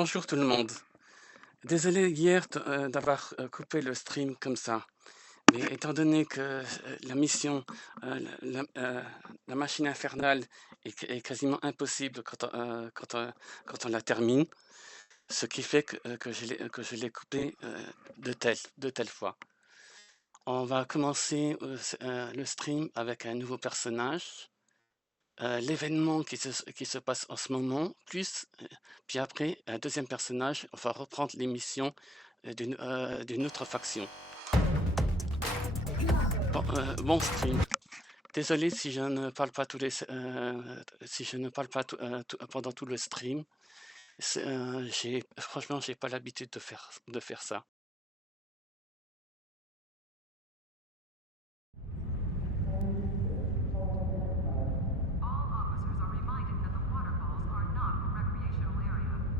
Bonjour tout le monde. Désolé hier d'avoir coupé le stream comme ça. Mais étant donné que la mission, la machine infernale est quasiment impossible quand on la termine, ce qui fait que je l'ai coupé de telle fois. On va commencer le stream avec un nouveau personnage, l'événement qui se passe en ce moment, puis après, un deuxième personnage, on va reprendre l'émission d'une autre faction. Bon stream. Désolé si je ne parle pas si je ne parle pas pendant tout le stream. Franchement, j'ai pas l'habitude de faire ça. All officers are reminded that the waterfalls are not a recreational area. Document 12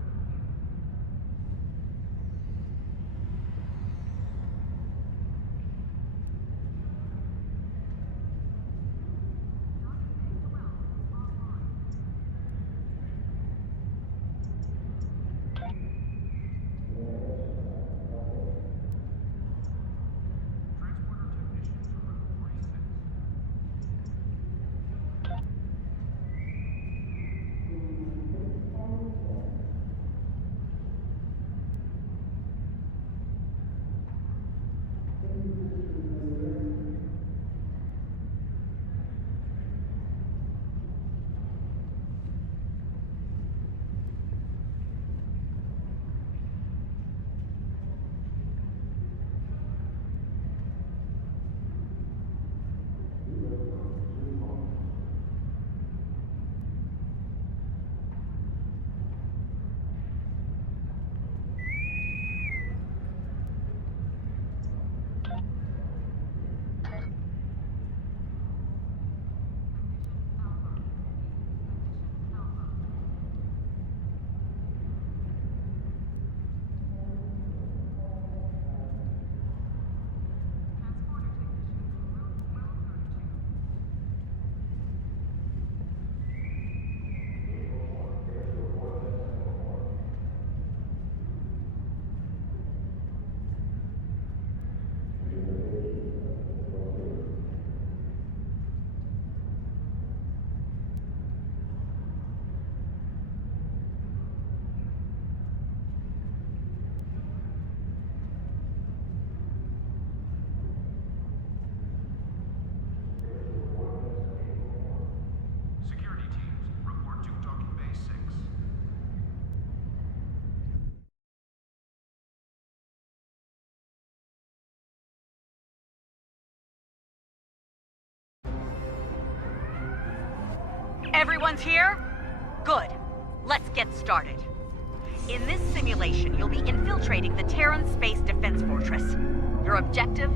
is offline. Transporter technician to room 46. Transporter technician to room 1232. Security teams, report to docking bay 6. Everyone's here? Good. Let's get started. In this simulation, you'll be infiltrating the Terran Space Defense Fortress. Your objective?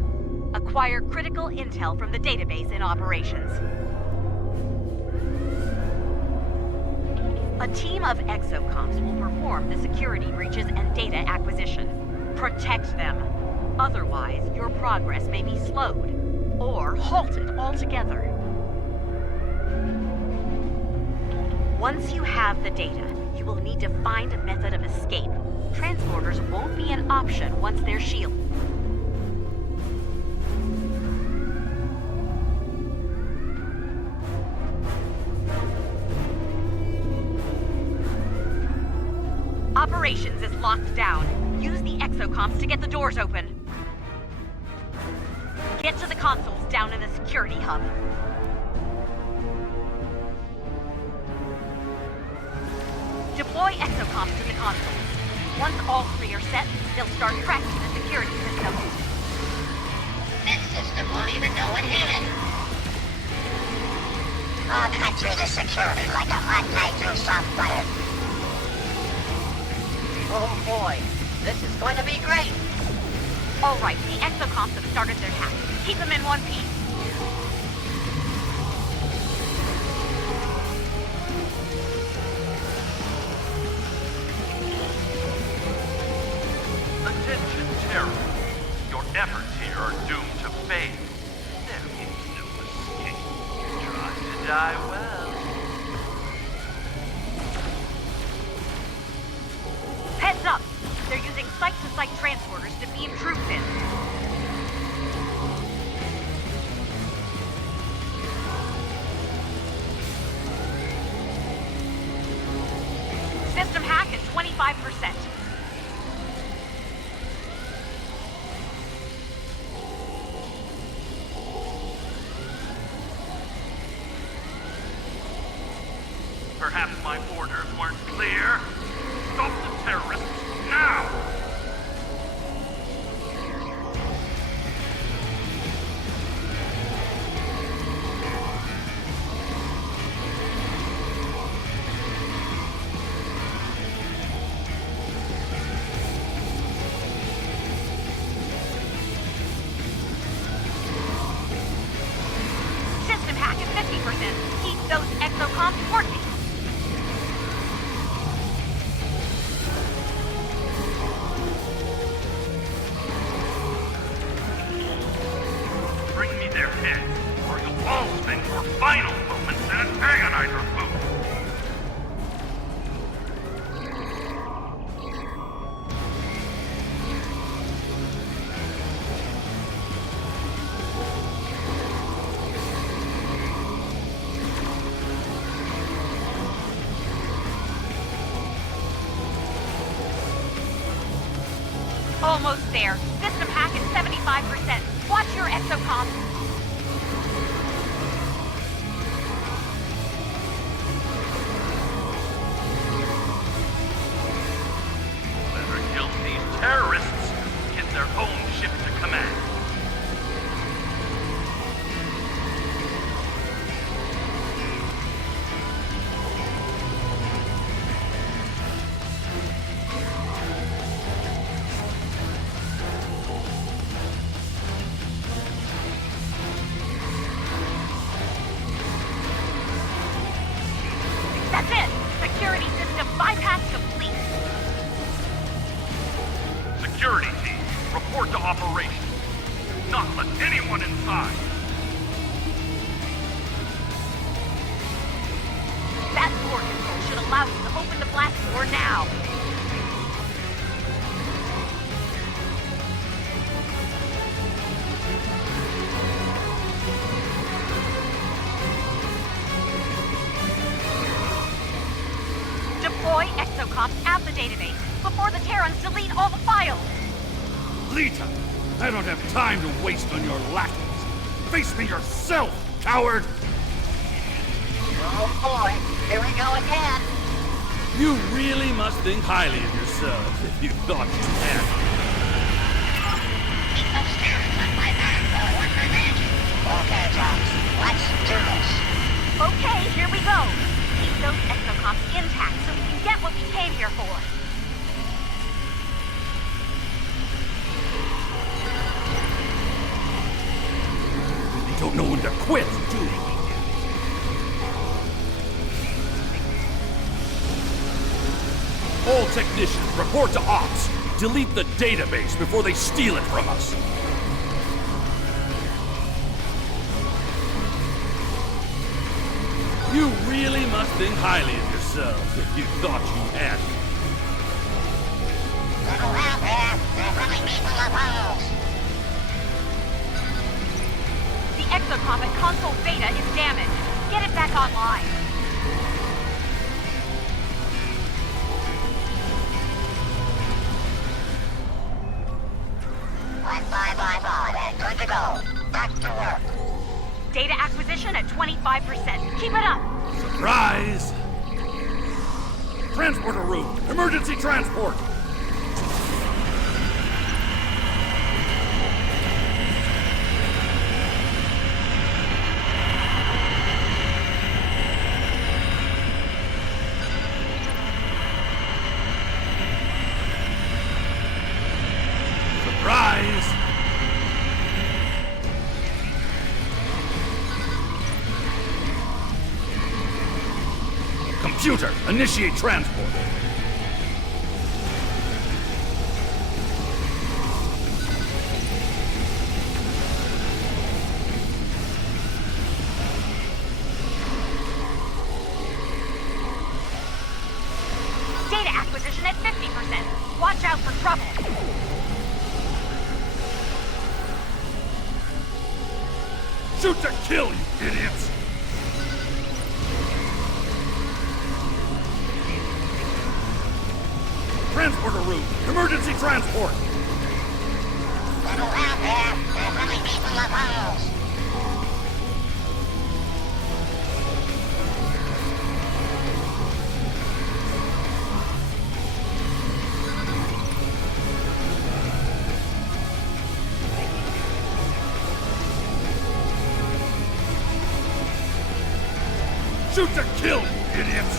Acquire critical intel from the database in operations. A team of exocomps will perform the security breaches and data acquisition. Protect them. Otherwise, your progress may be slowed or halted altogether. Once you have the data, you will need to find a method of escape. Transporters won't be an option once they're shielded. Operations is locked down. Use the exocomps to get the doors open. Get to the consoles down in the security hub. Deploy exocomps to the consoles. Once all three are set, they'll start tracking the security system. That system won't even know what hit it. I'll cut through the security like a hot knife through soft butter. Oh boy, this is going to be great. All right, the exocomps have started their task. Keep them in one piece. Attention, Terra. Your efforts here are doomed to fail. There is no escape. Try to die well. Heads up! They're using site-to-site transporters to beam troops in. System hack at 25%. Perhaps my orders weren't clear. Stop the terrorists now! System hack at 50%. Keep those exocomms working. Bring me their heads, or you'll all spend your final moments in an agonizer booth. Almost there. System hack at 75%. Watch your exocomms. Better kill these terrorists. Get their own ship to command. That's it! Security system bypass complete. Security team, report to operation. Do not let anyone inside. That door control should allow you to open the blast door now. Deploy exocomms at the database before the Terrans delete all the files. Lita, I don't have time to waste on your lackeys. Face me yourself, coward! Oh boy, here we go again. You really must think highly of yourselves if you thought you had. Keep upstairs on my back while I work my magic. Okay, Jones, let's do this. Okay, here we go. Keep those exocomms intact so we can get what we came here for. You don't know when to quit, do you? All technicians, report to ops. Delete the database before they steal it from us. You really must think highly of yourselves if you thought you had me. Look around there. They're running people around. The exocom at console beta is damaged. Get it back online. Bye. Good to go. Back to work. Data acquisition at 25%. Keep it up. Surprise! Transporter room! Emergency transport! Surprise! Computer, initiate transport. Data acquisition at 50%. Shoot to kill, you idiots! Transporter room! Emergency transport! Look around there. There's only people of holes. Shoot to kill, you idiots!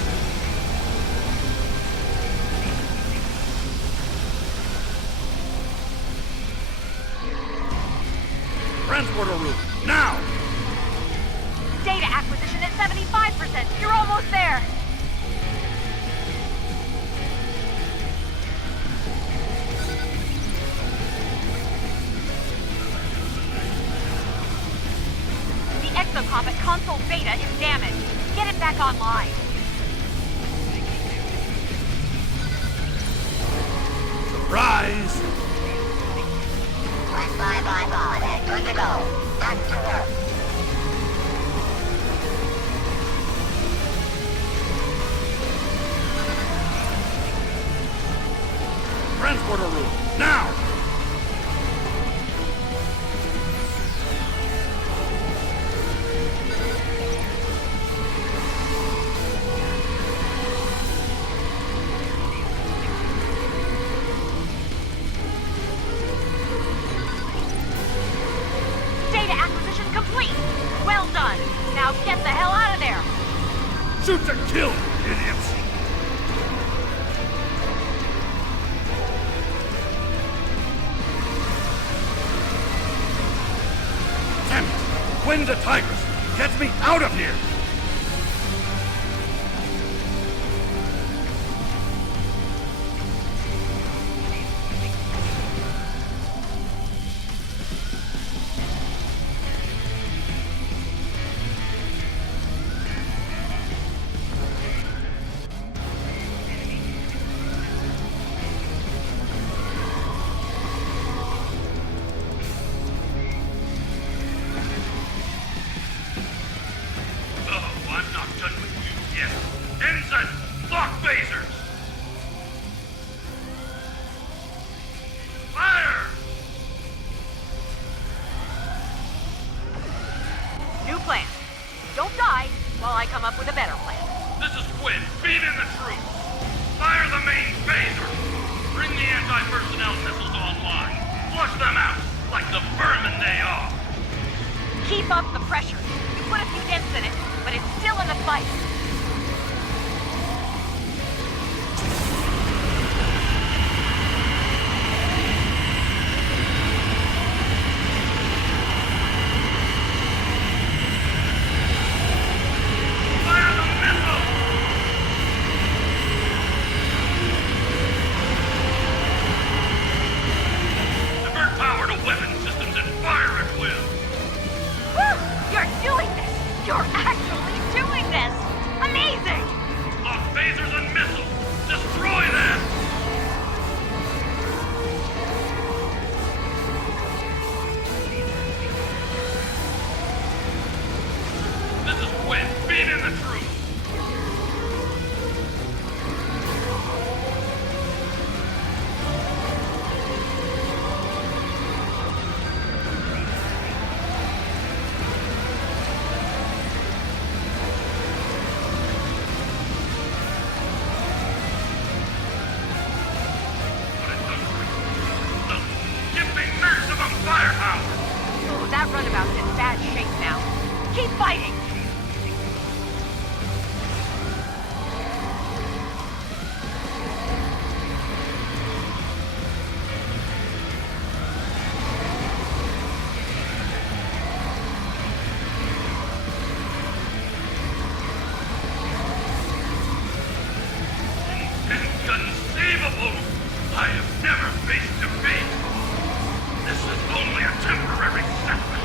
Transporter room, now! Data acquisition at 75%. You're almost there. The exocom at console beta is damaged. Get it back online. Surprise! Bye. Good to go. Back to work. Transporter room, now! Data acquisition complete. Well done. Now get the hell out of there. Shoot to kill, idiots! Damn it! Win the Tigress! Get me out of here! Come up with a better plan. This is Quinn. Beam in the troops. Fire the main phaser. Bring the anti-personnel missiles online. Flush them out like the vermin they are. Keep up the pressure. You put a few dents in it, but it's still in the fight. That runabout's in bad shape now. Keep fighting! Inconceivable! I have never faced defeat! This is only a temporary setback!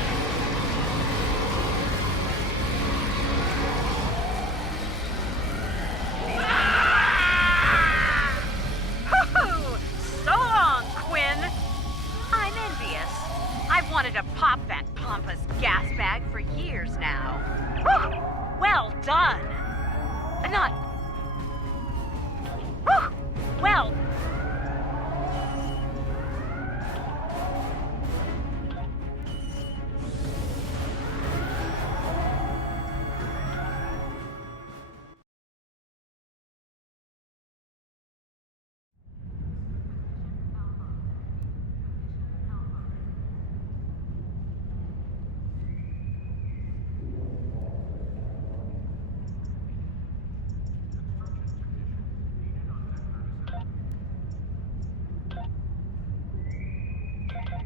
pompous gas bag for years now. Whew! Well done! Not... Whew! Well...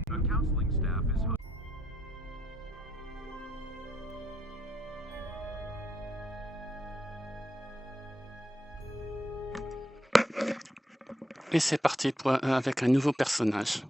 The counseling staff is... Et c'est parti avec un nouveau personnage.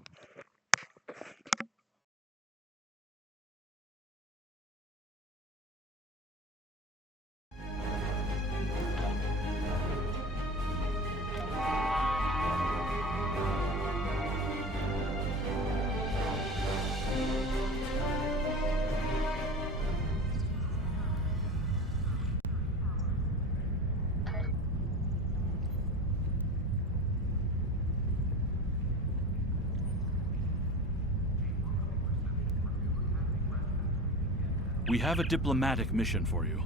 We have a diplomatic mission for you.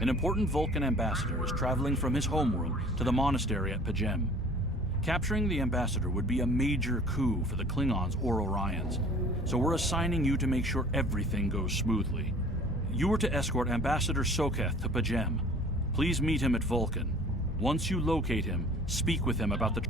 An important Vulcan ambassador is traveling from his homeworld to the monastery at Pajem. Capturing the ambassador would be a major coup for the Klingons or Orions, so we're assigning you to make sure everything goes smoothly. You are to escort Ambassador Soketh to Pajem. Please meet him at Vulcan. Once you locate him, speak with him about the...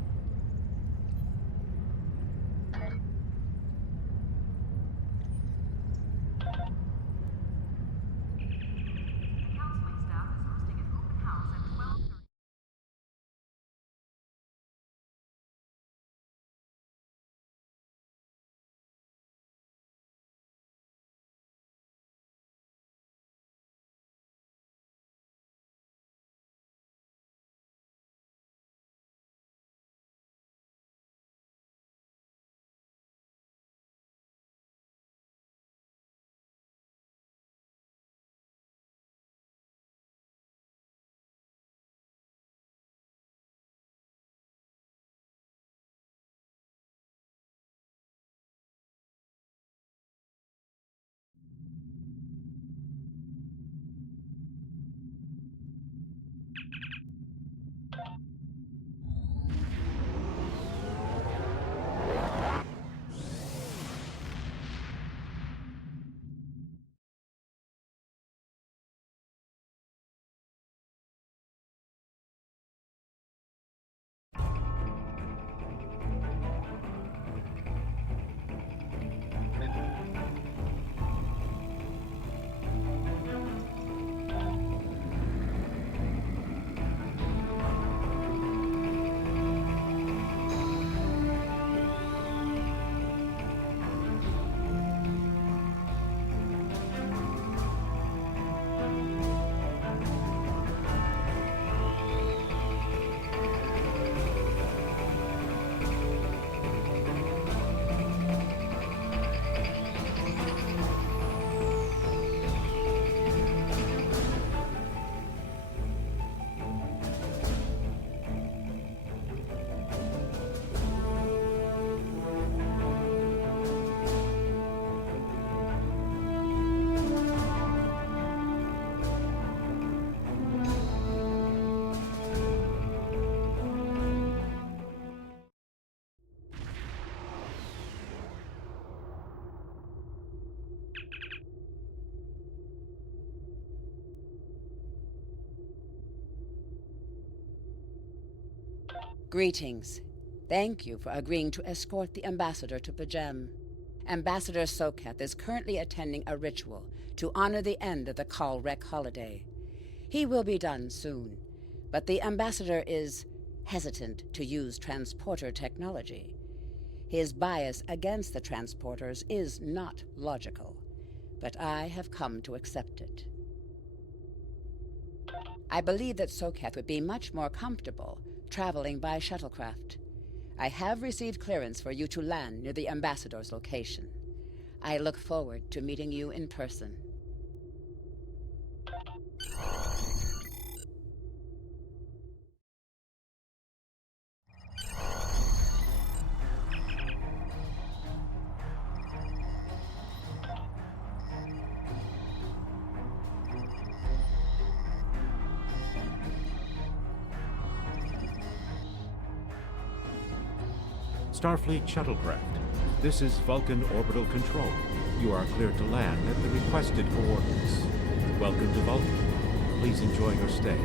Counseling staff is hosting an open house at 12:30. Greetings. Thank you for agreeing to escort the ambassador to Pajem. Ambassador Soketh is currently attending a ritual to honor the end of the Kalrek holiday. He will be done soon, but the ambassador is hesitant to use transporter technology. His bias against the transporters is not logical, but I have come to accept it. I believe that Soketh would be much more comfortable traveling by shuttlecraft. I have received clearance for you to land near the ambassador's location. I look forward to meeting you in person. Starfleet shuttlecraft. This is Vulcan Orbital Control. You are clear to land at the requested coordinates. Welcome to Vulcan. Please enjoy your stay.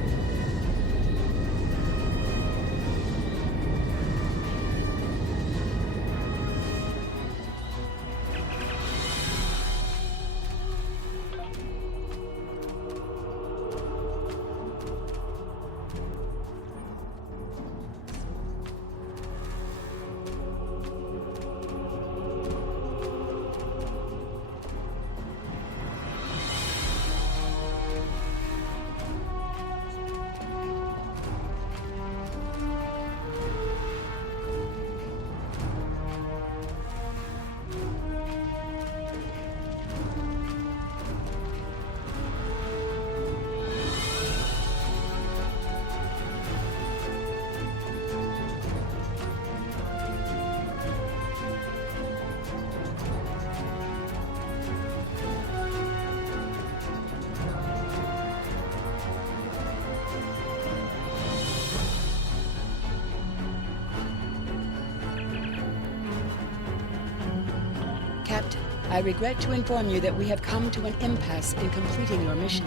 Captain, I regret to inform you that we have come to an impasse in completing your mission.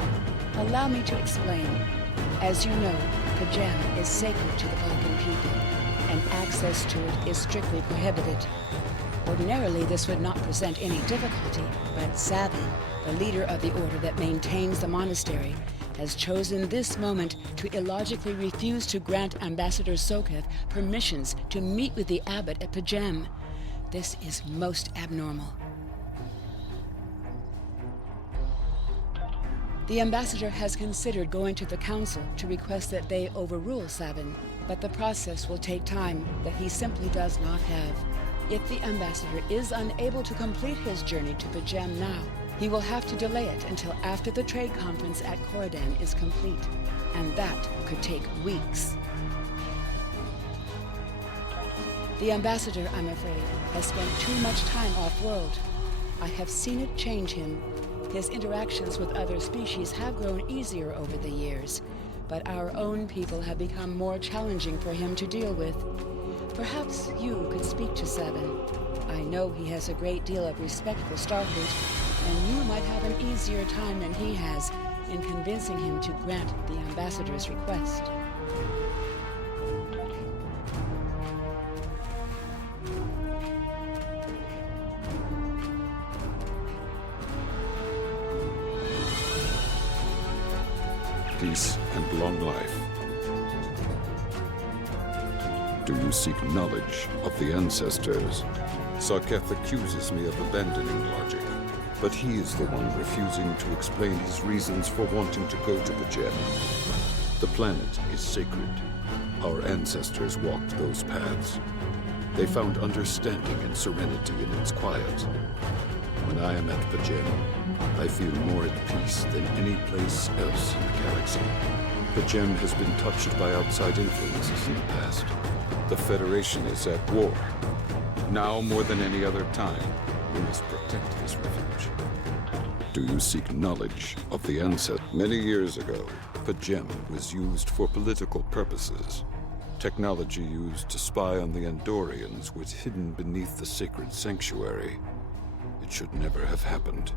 Allow me to explain. As you know, Pajem is sacred to the Vulcan people, and access to it is strictly prohibited. Ordinarily, this would not present any difficulty, but Savin, the leader of the order that maintains the monastery, has chosen this moment to illogically refuse to grant Ambassador Soketh permissions to meet with the abbot at Pajem. This is most abnormal. The ambassador has considered going to the council to request that they overrule Savin, but the process will take time that he simply does not have. If the ambassador is unable to complete his journey to Pajem now, he will have to delay it until after the trade conference at Corodan is complete, and that could take weeks. The ambassador, I'm afraid, has spent too much time off-world. I have seen it change him. His interactions with other species have grown easier over the years, but our own people have become more challenging for him to deal with. Perhaps you could speak to Savin. I know he has a great deal of respect for Starfleet, and you might have an easier time than he has in convincing him to grant the ambassador's request. Peace and long life. Do you seek knowledge of the ancestors? Soketh accuses me of abandoning logic, but he is the one refusing to explain his reasons for wanting to go to Pajem. The planet is sacred. Our ancestors walked those paths. They found understanding and serenity in its quiet. When I am at Pajem, I feel more at peace than any place else in the galaxy. Pajem has been touched by outside influences in the past. The Federation is at war. Now more than any other time, we must protect this refuge. Do you seek knowledge of the ancestors? Many years ago, Pajem was used for political purposes. Technology used to spy on the Andorians was hidden beneath the sacred sanctuary. It should never have happened.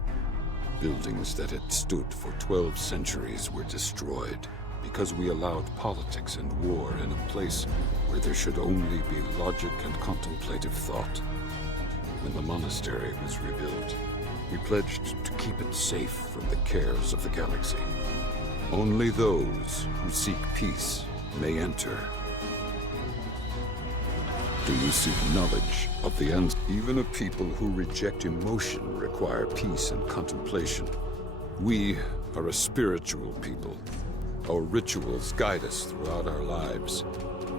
Buildings that had stood for 12 centuries were destroyed because we allowed politics and war in a place where there should only be logic and contemplative thought. When the monastery was rebuilt, we pledged to keep it safe from the cares of the galaxy. Only those who seek peace may enter. Do you seek knowledge of the end? Even a people who reject emotion require peace and contemplation. We are a spiritual people. Our rituals guide us throughout our lives.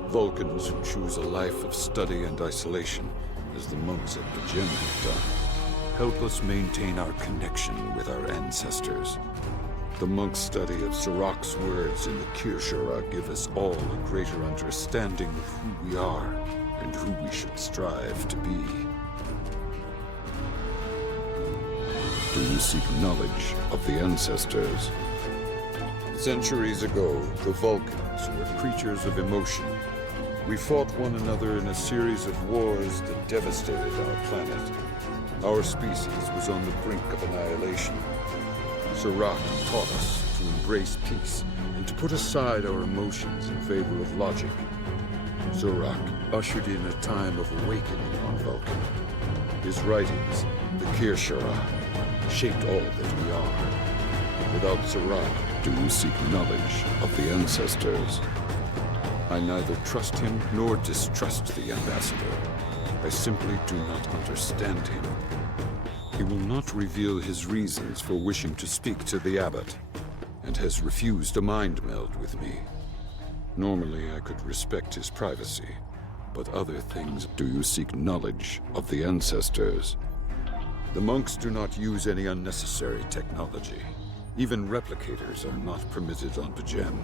Vulcans who choose a life of study and isolation, as the monks at Pajem have done, help us maintain our connection with our ancestors. The monk's study of Sirach's words in the Kirshara give us all a greater understanding of who we are and who we should strive to be. Do you seek knowledge of the ancestors? Centuries ago, the Vulcans were creatures of emotion. We fought one another in a series of wars that devastated our planet. Our species was on the brink of annihilation. Sirach taught us to embrace peace and to put aside our emotions in favor of logic. Sirach ushered in a time of awakening on Vulcan. His writings, the Kirshara, shaped all that we are. Without Sirach, do you seek knowledge of the ancestors? I neither trust him nor distrust the ambassador. I simply do not understand him. He will not reveal his reasons for wishing to speak to the abbot, and has refused a mind meld with me. Normally, I could respect his privacy, but other things. Do you seek knowledge of the ancestors? The monks do not use any unnecessary technology. Even replicators are not permitted on Pajem.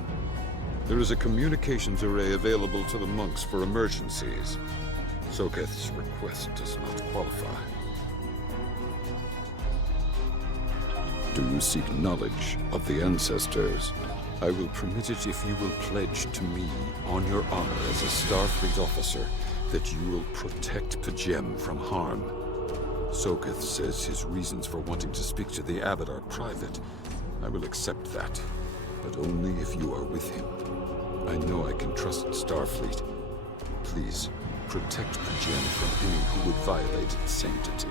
There is a communications array available to the monks for emergencies. Soketh's request does not qualify. Do you seek knowledge of the ancestors? I will permit it if you will pledge to me, on your honor as a Starfleet officer, that you will protect Pajem from harm. Soketh says his reasons for wanting to speak to the abbot are private. I will accept that, but only if you are with him. I know I can trust Starfleet. Please, protect Pajem from any who would violate its sanctity.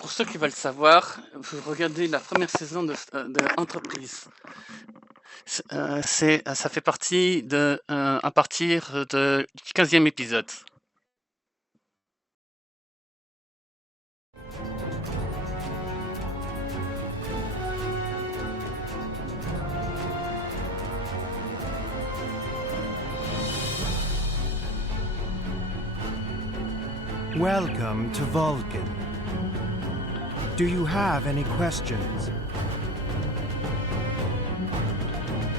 Pour ceux qui veulent savoir, vous regardez la première saison de Entreprise. Ça fait partie à partir du 15e épisode. Welcome to Vulcan. Do you have any questions?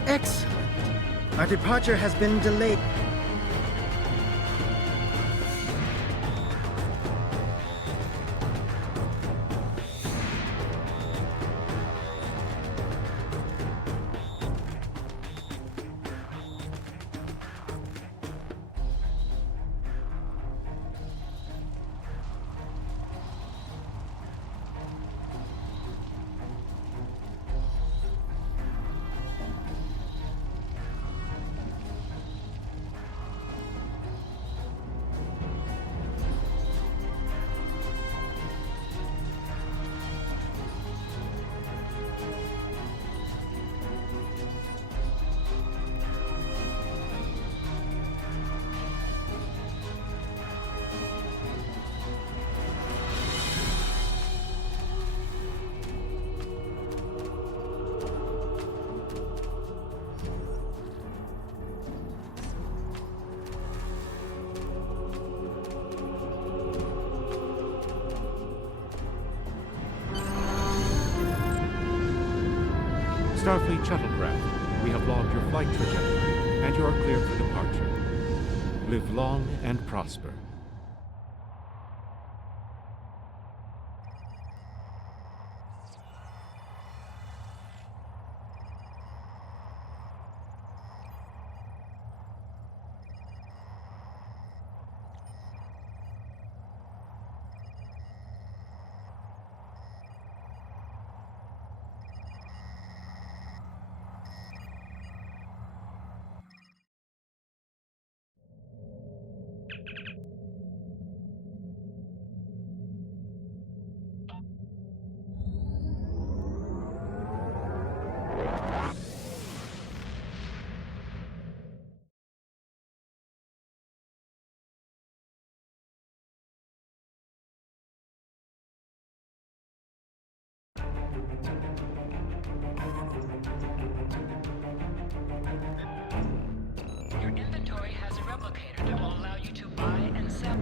Excellent. Our departure has been delayed. Starfleet shuttlecraft, we have logged your flight trajectory, and you are cleared for departure. Live long and prosper. inventory has a replicator that will allow you to buy and sell.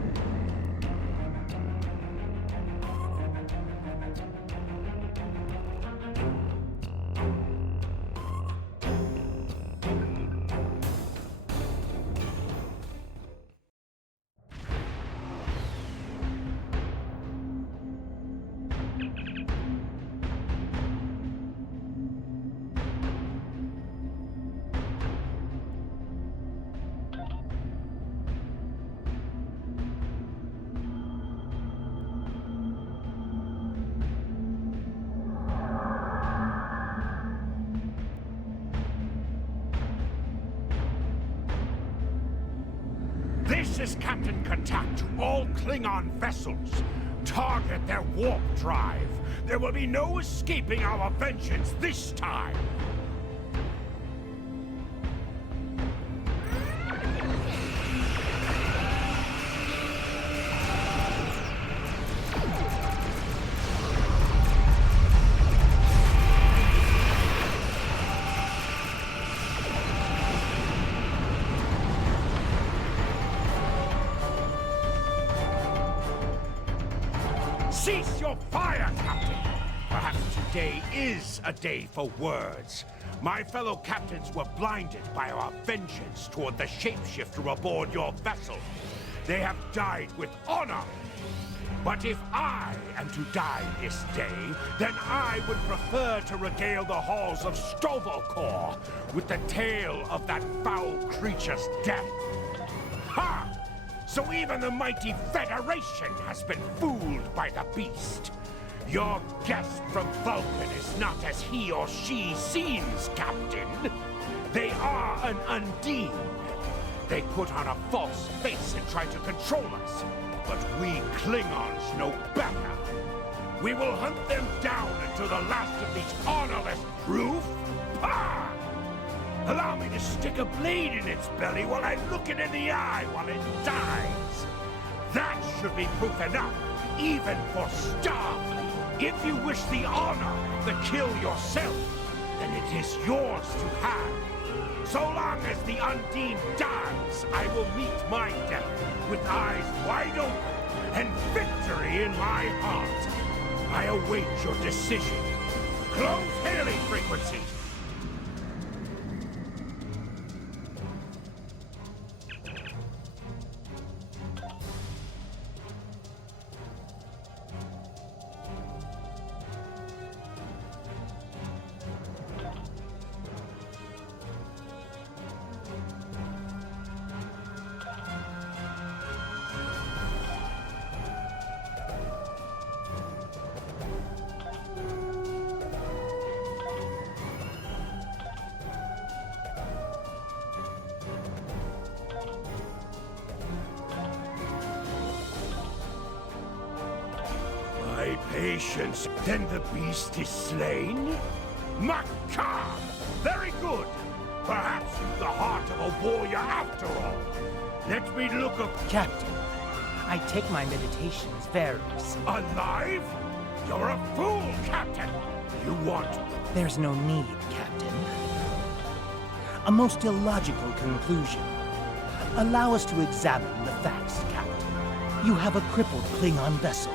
This is Captain Katak to all Klingon vessels. Target their warp drive. There will be no escaping our vengeance this time. Cease your fire, Captain! Perhaps today is a day for words. My fellow captains were blinded by our vengeance toward the shapeshifter aboard your vessel. They have died with honor. But if I am to die this day, then I would prefer to regale the halls of Stovokor with the tale of that foul creature's death. Ha! So even the mighty Federation has been fooled by the beast. Your guest from Vulcan is not as he or she seems, Captain. They are an Undine. They put on a false face and try to control us. But we Klingons know better. We will hunt them down until the last of these honorless proof. Pah! Allow me to stick a blade in its belly while I look it in the eye while it dies. That should be proof enough, even for Starfleet. If you wish the honor of the kill yourself, then it is yours to have. So long as the Undine dies, I will meet my death with eyes wide open and victory in my heart. I await your decision. Close hailing frequency. Patience, then the beast is slain? Macabre! Very good! Perhaps you've the heart of a warrior after all. Let me look up... Captain, I take my meditations very seriously. Alive? You're a fool, Captain! You want... There's no need, Captain. A most illogical conclusion. Allow us to examine the facts, Captain. You have a crippled Klingon vessel,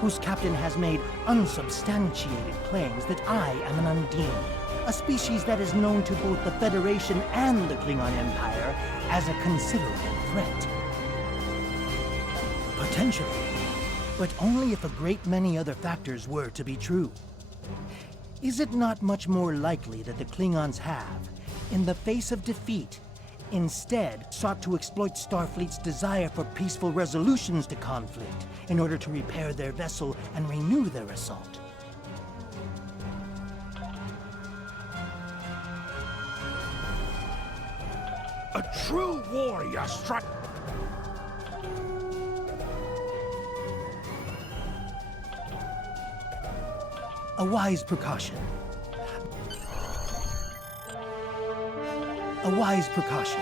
whose captain has made unsubstantiated claims that I am an Undine, a species that is known to both the Federation and the Klingon Empire as a considerable threat. Potentially, but only if a great many other factors were to be true. Is it not much more likely that the Klingons have, in the face of defeat, instead sought to exploit Starfleet's desire for peaceful resolutions to conflict in order to repair their vessel and renew their assault? A true warrior struck... A wise precaution. A wise precaution.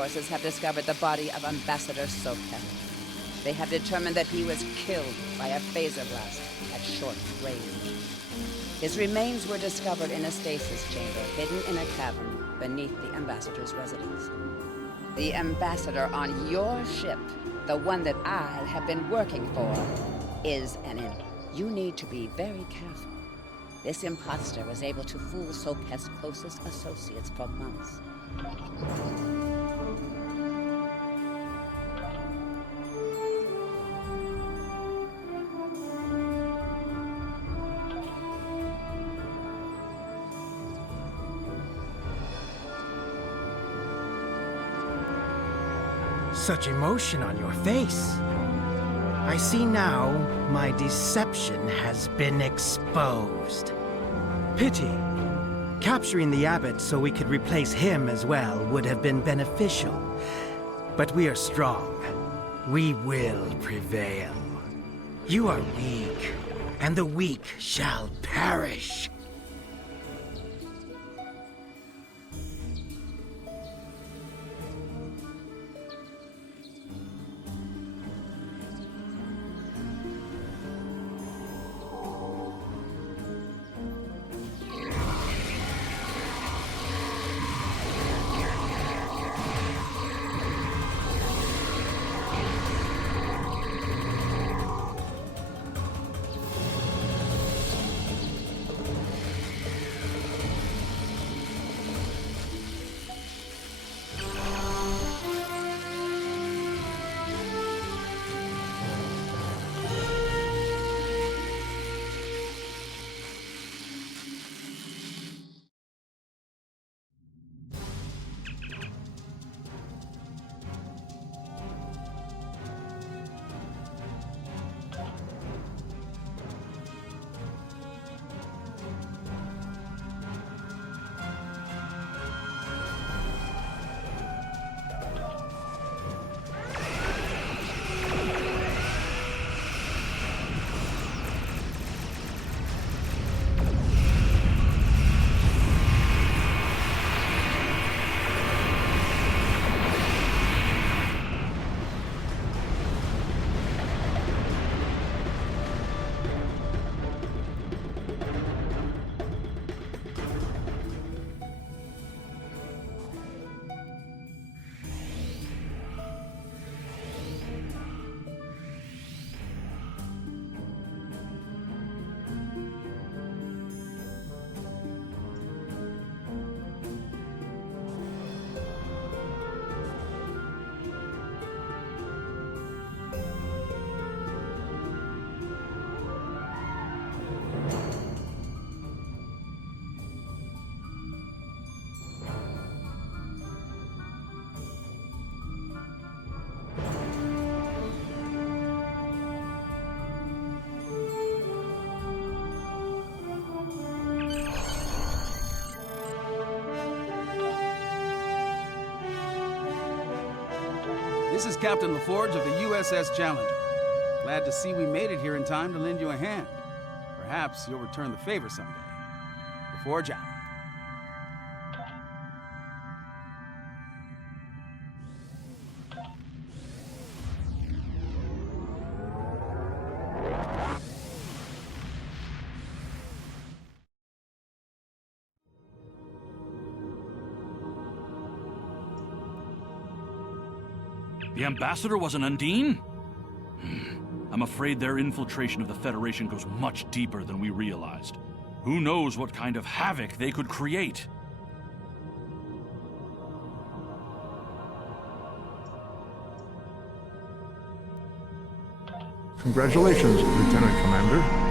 forces have discovered the body of Ambassador Soketh. They have determined that he was killed by a phaser blast at short range. His remains were discovered in a stasis chamber hidden in a cavern beneath the Ambassador's residence. The Ambassador on your ship, the one that I have been working for, is an imp. You need to be very careful. This imposter was able to fool Soketh's closest associates for months. Such emotion on your face. I see now my deception has been exposed. Pity. Capturing the abbot so we could replace him as well would have been beneficial. But we are strong. We will prevail. You are weak, and the weak shall perish. This is Captain LaForge of the USS Challenger. Glad to see we made it here in time to lend you a hand. Perhaps you'll return the favor someday. LaForge out. The Ambassador was an Undine? I'm afraid their infiltration of the Federation goes much deeper than we realized. Who knows what kind of havoc they could create? Congratulations, Lieutenant Commander.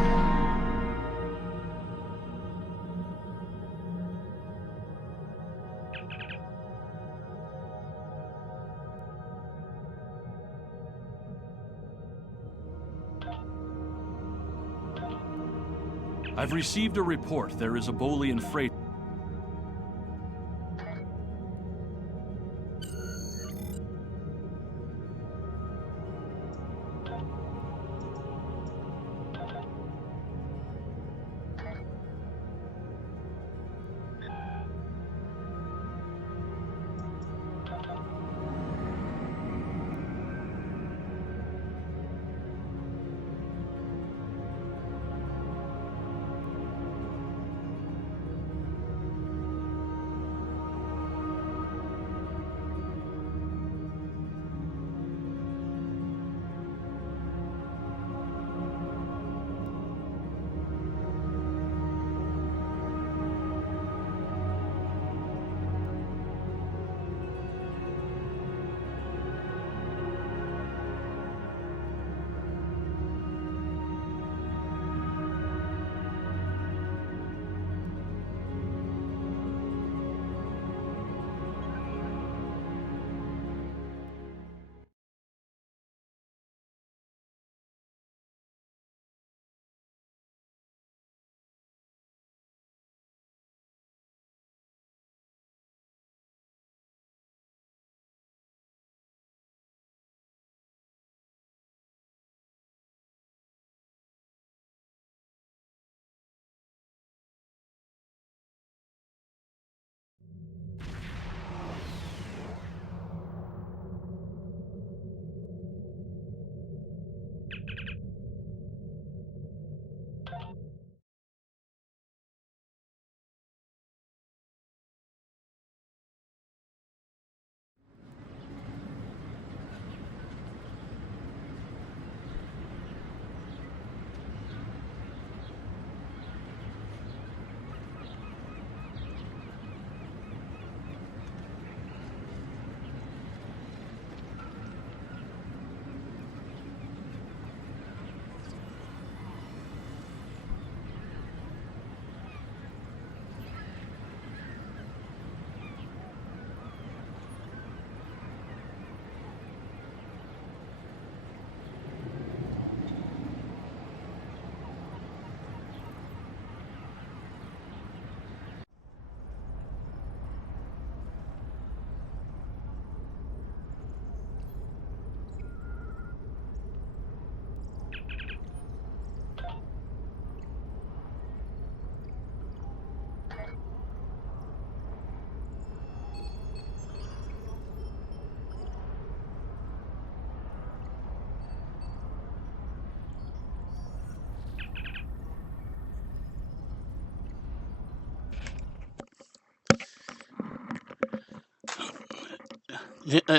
I've received a report there is a Bolian freight.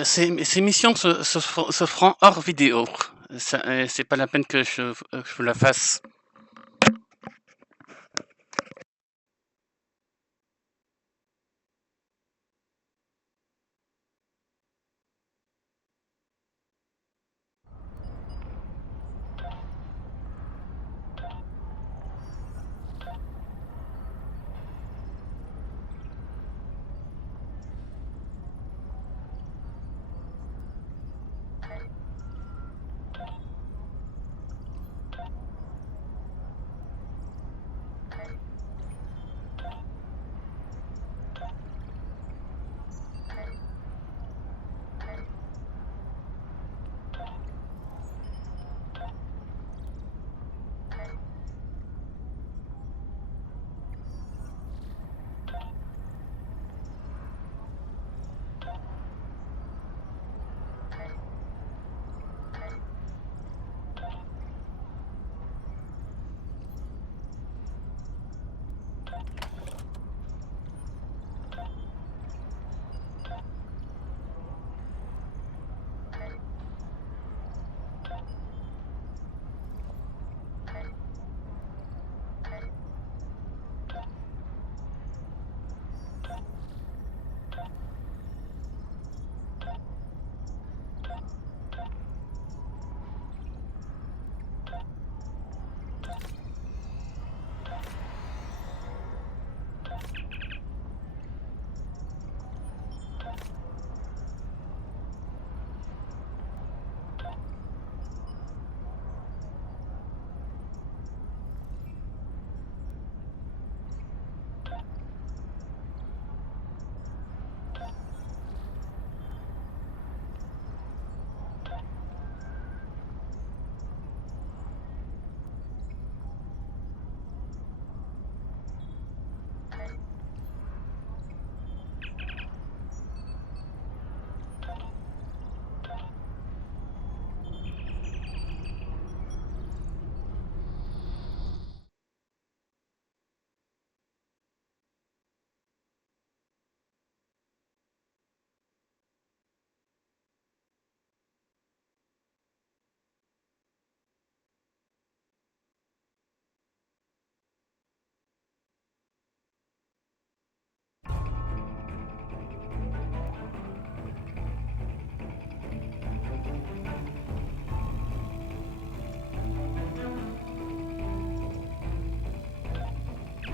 Ces missions se feront hors vidéo. C'est pas la peine que je vous la fasse.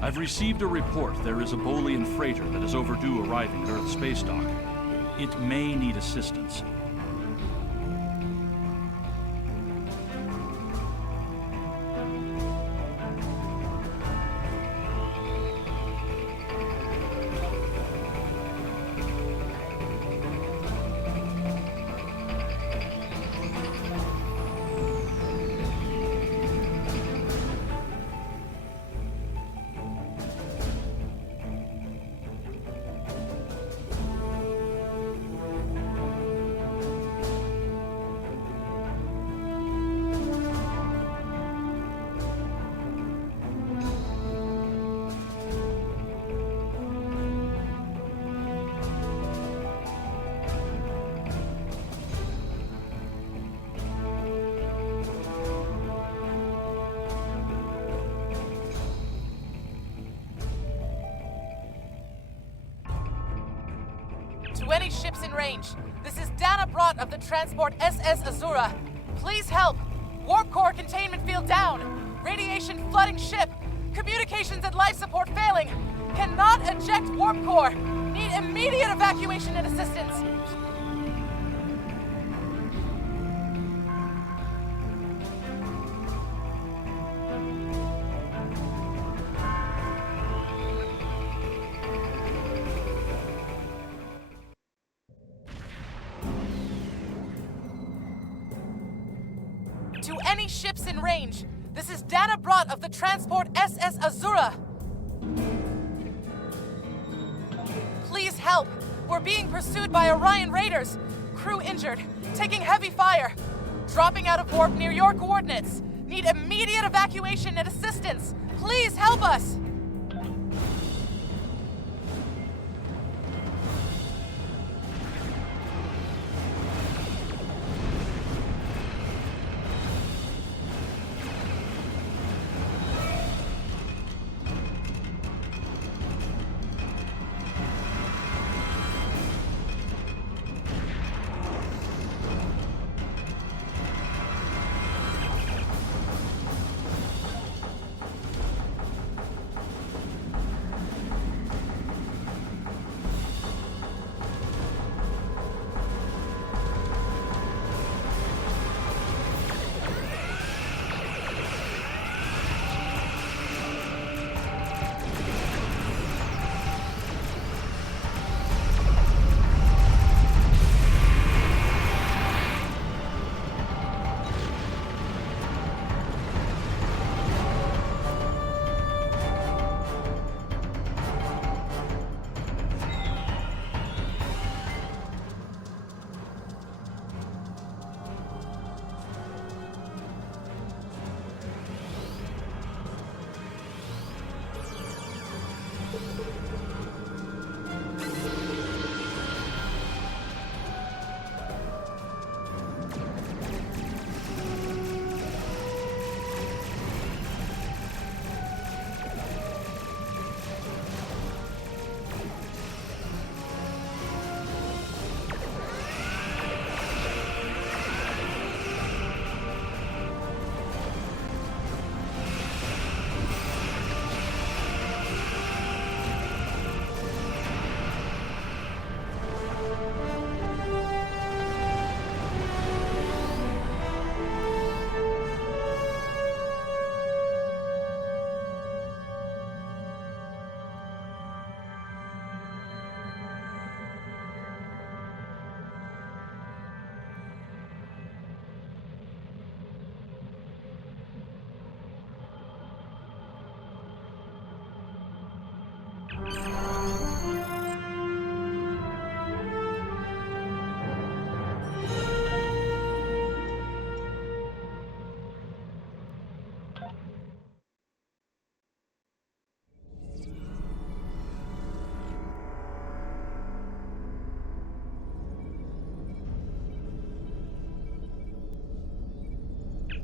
I've received a report there is a Bolian freighter that is overdue arriving at Earth Space Dock. It may need assistance. To any ships in range, this is Dana Brott of the transport SS Azura. Please help. Warp core containment field down. Radiation flooding ship. Communications and life support failing. Cannot eject warp core. Need immediate evacuation and assistance. To any ships in range, this is Dana Brott of the transport SS Azura. Please help. We're being pursued by Orion raiders. Crew injured, taking heavy fire. Dropping out of warp near your coordinates. Need immediate evacuation and assistance. Please help us.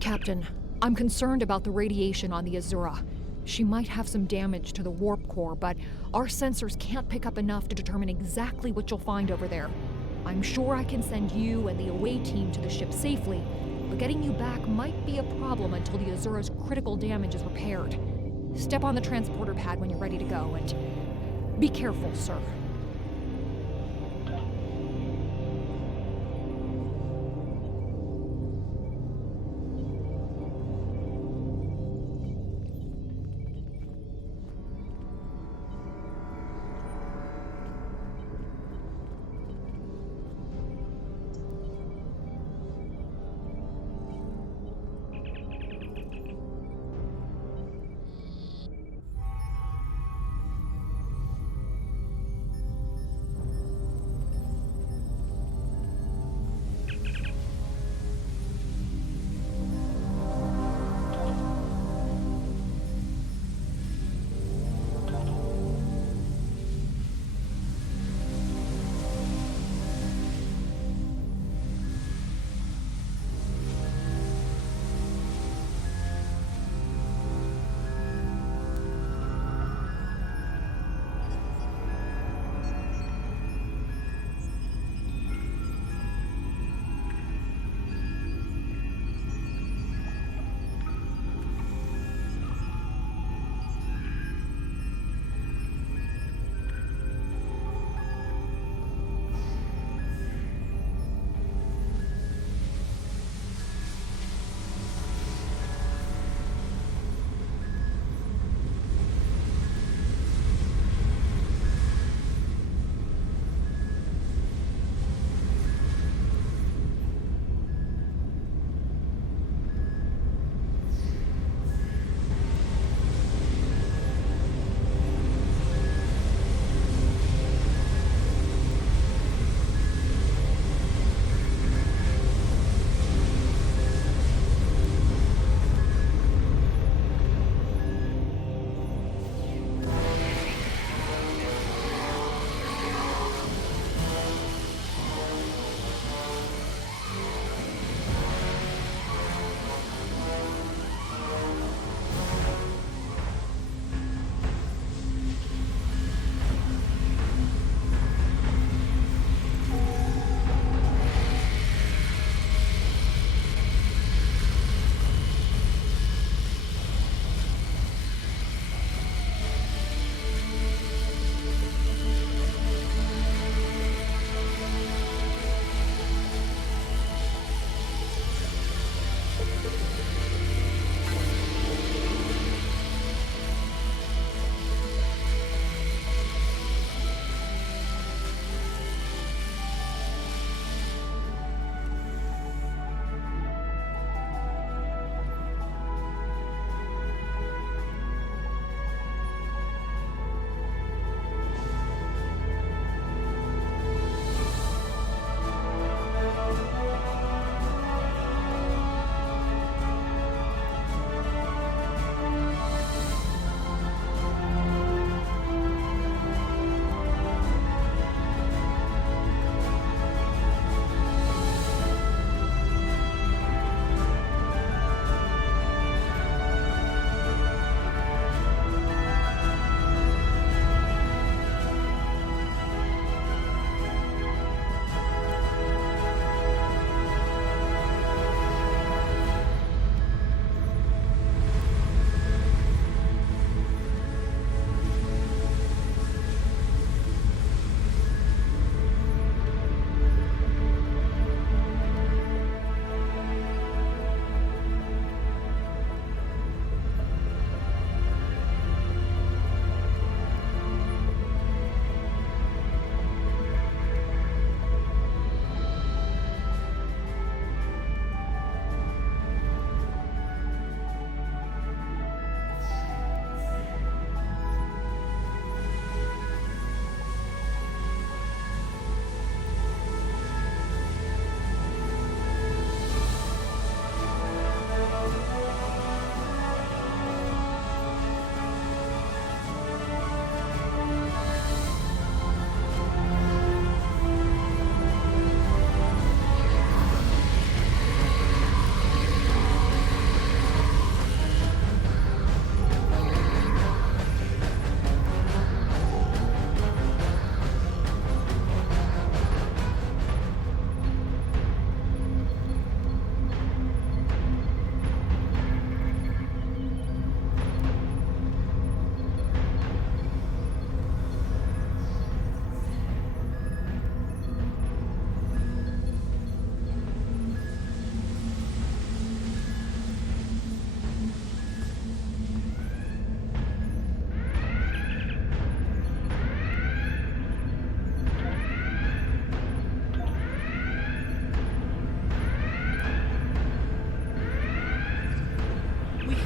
Captain, I'm concerned about the radiation on the Azura. She might have some damage to the warp core, but our sensors can't pick up enough to determine exactly what you'll find over there. I'm sure I can send you and the away team to the ship safely, but getting you back might be a problem until the Azura's critical damage is repaired. Step on the transporter pad when you're ready to go, and be careful, sir.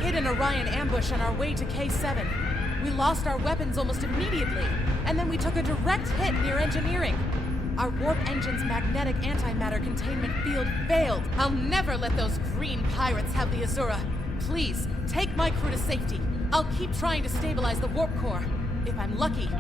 hit an Orion ambush on our way to K7. We lost our weapons almost immediately, and then we took a direct hit near engineering. Our warp engine's magnetic antimatter containment field failed. I'll never let those green pirates have the Azura. Please, take my crew to safety. I'll keep trying to stabilize the warp core. If I'm lucky.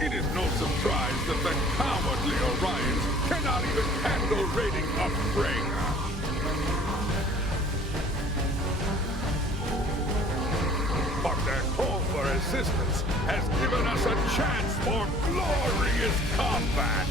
It is no surprise that the cowardly Orions cannot even handle raiding a ring. But their call for assistance has given us a chance for glorious combat.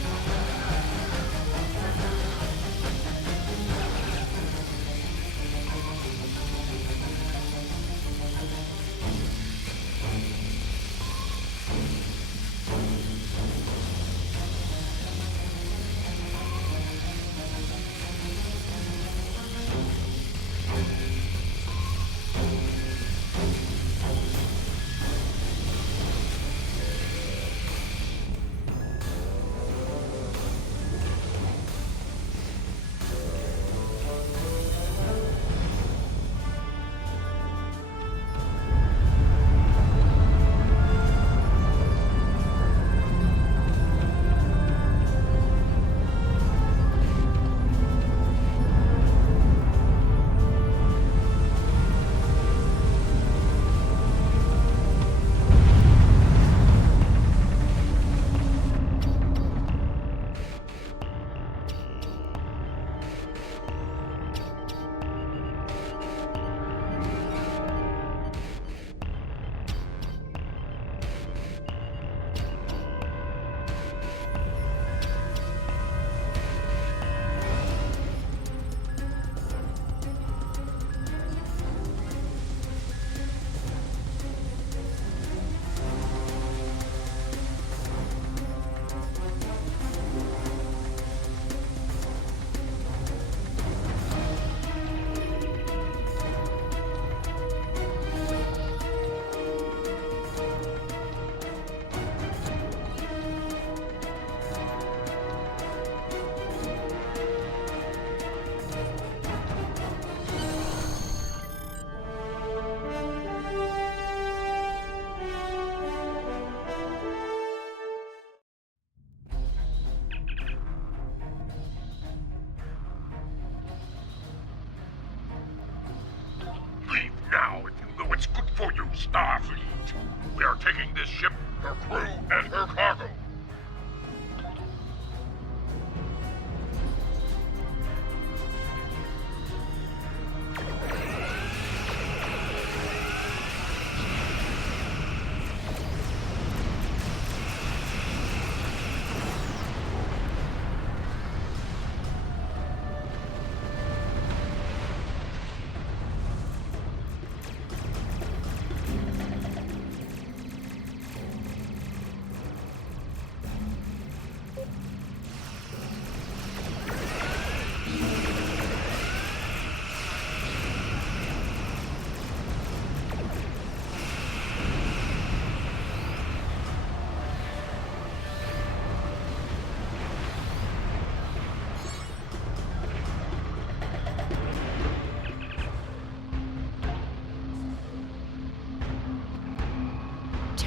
Starfleet. We are taking this ship, her crew, and her cargo.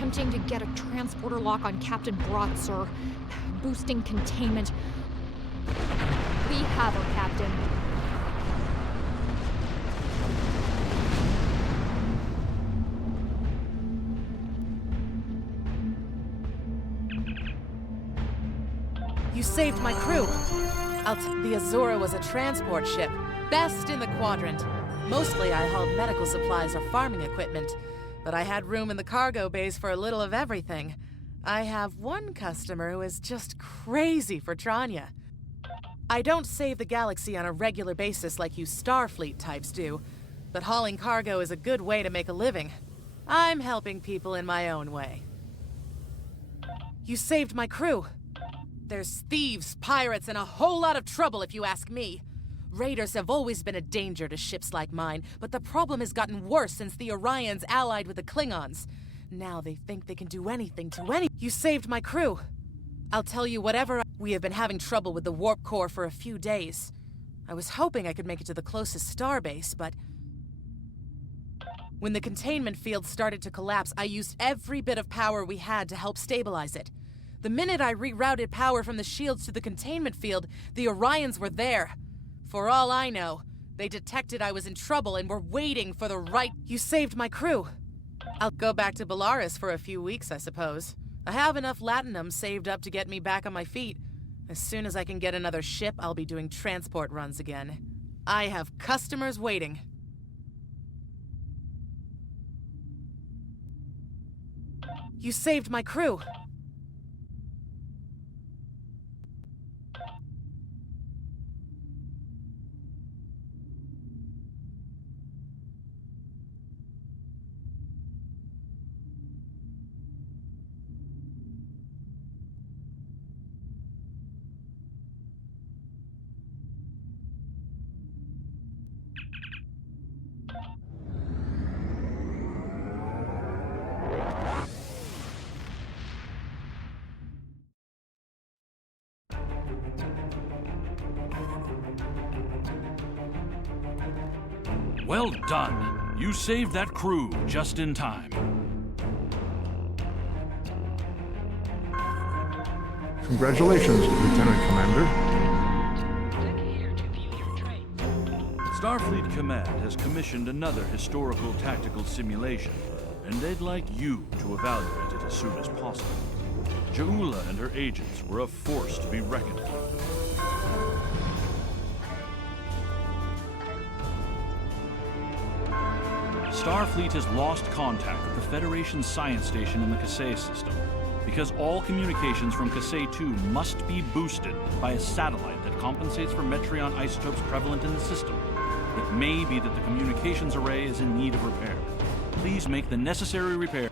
attempting to get a transporter lock on Captain Broth, sir. Boosting containment. We have her, Captain. You saved my crew. The Azura was a transport ship, best in the quadrant. Mostly I hauled medical supplies or farming equipment, but I had room in the cargo bays for a little of everything. I have one customer who is just crazy for Tranya. I don't save the galaxy on a regular basis like you Starfleet types do, but hauling cargo is a good way to make a living. I'm helping people in my own way. You saved my crew. There's thieves, pirates, and a whole lot of trouble if you ask me. Raiders have always been a danger to ships like mine, but the problem has gotten worse since the Orions allied with the Klingons. Now they think they can do anything to any— You saved my crew. I'll tell you whatever— We have been having trouble with the warp core for a few days. I was hoping I could make it to the closest starbase, but when the containment field started to collapse, I used every bit of power we had to help stabilize it. The minute I rerouted power from the shields to the containment field, the Orions were there. For all I know, they detected I was in trouble and were waiting for the right— You saved my crew. I'll go back to Belarus for a few weeks, I suppose. I have enough latinum saved up to get me back on my feet. As soon as I can get another ship, I'll be doing transport runs again. I have customers waiting. You saved my crew. Well done. You saved that crew just in time. Congratulations, Lieutenant Commander. Starfleet Command has commissioned another historical tactical simulation, and they'd like you to evaluate it as soon as possible. Jaula and her agents were a force to be reckoned with. Starfleet has lost contact with the Federation science station in the Kasei system, because all communications from Kasei 2 must be boosted by a satellite that compensates for Metreon isotopes prevalent in the system. It may be that the communications array is in need of repair. Please make the necessary repair.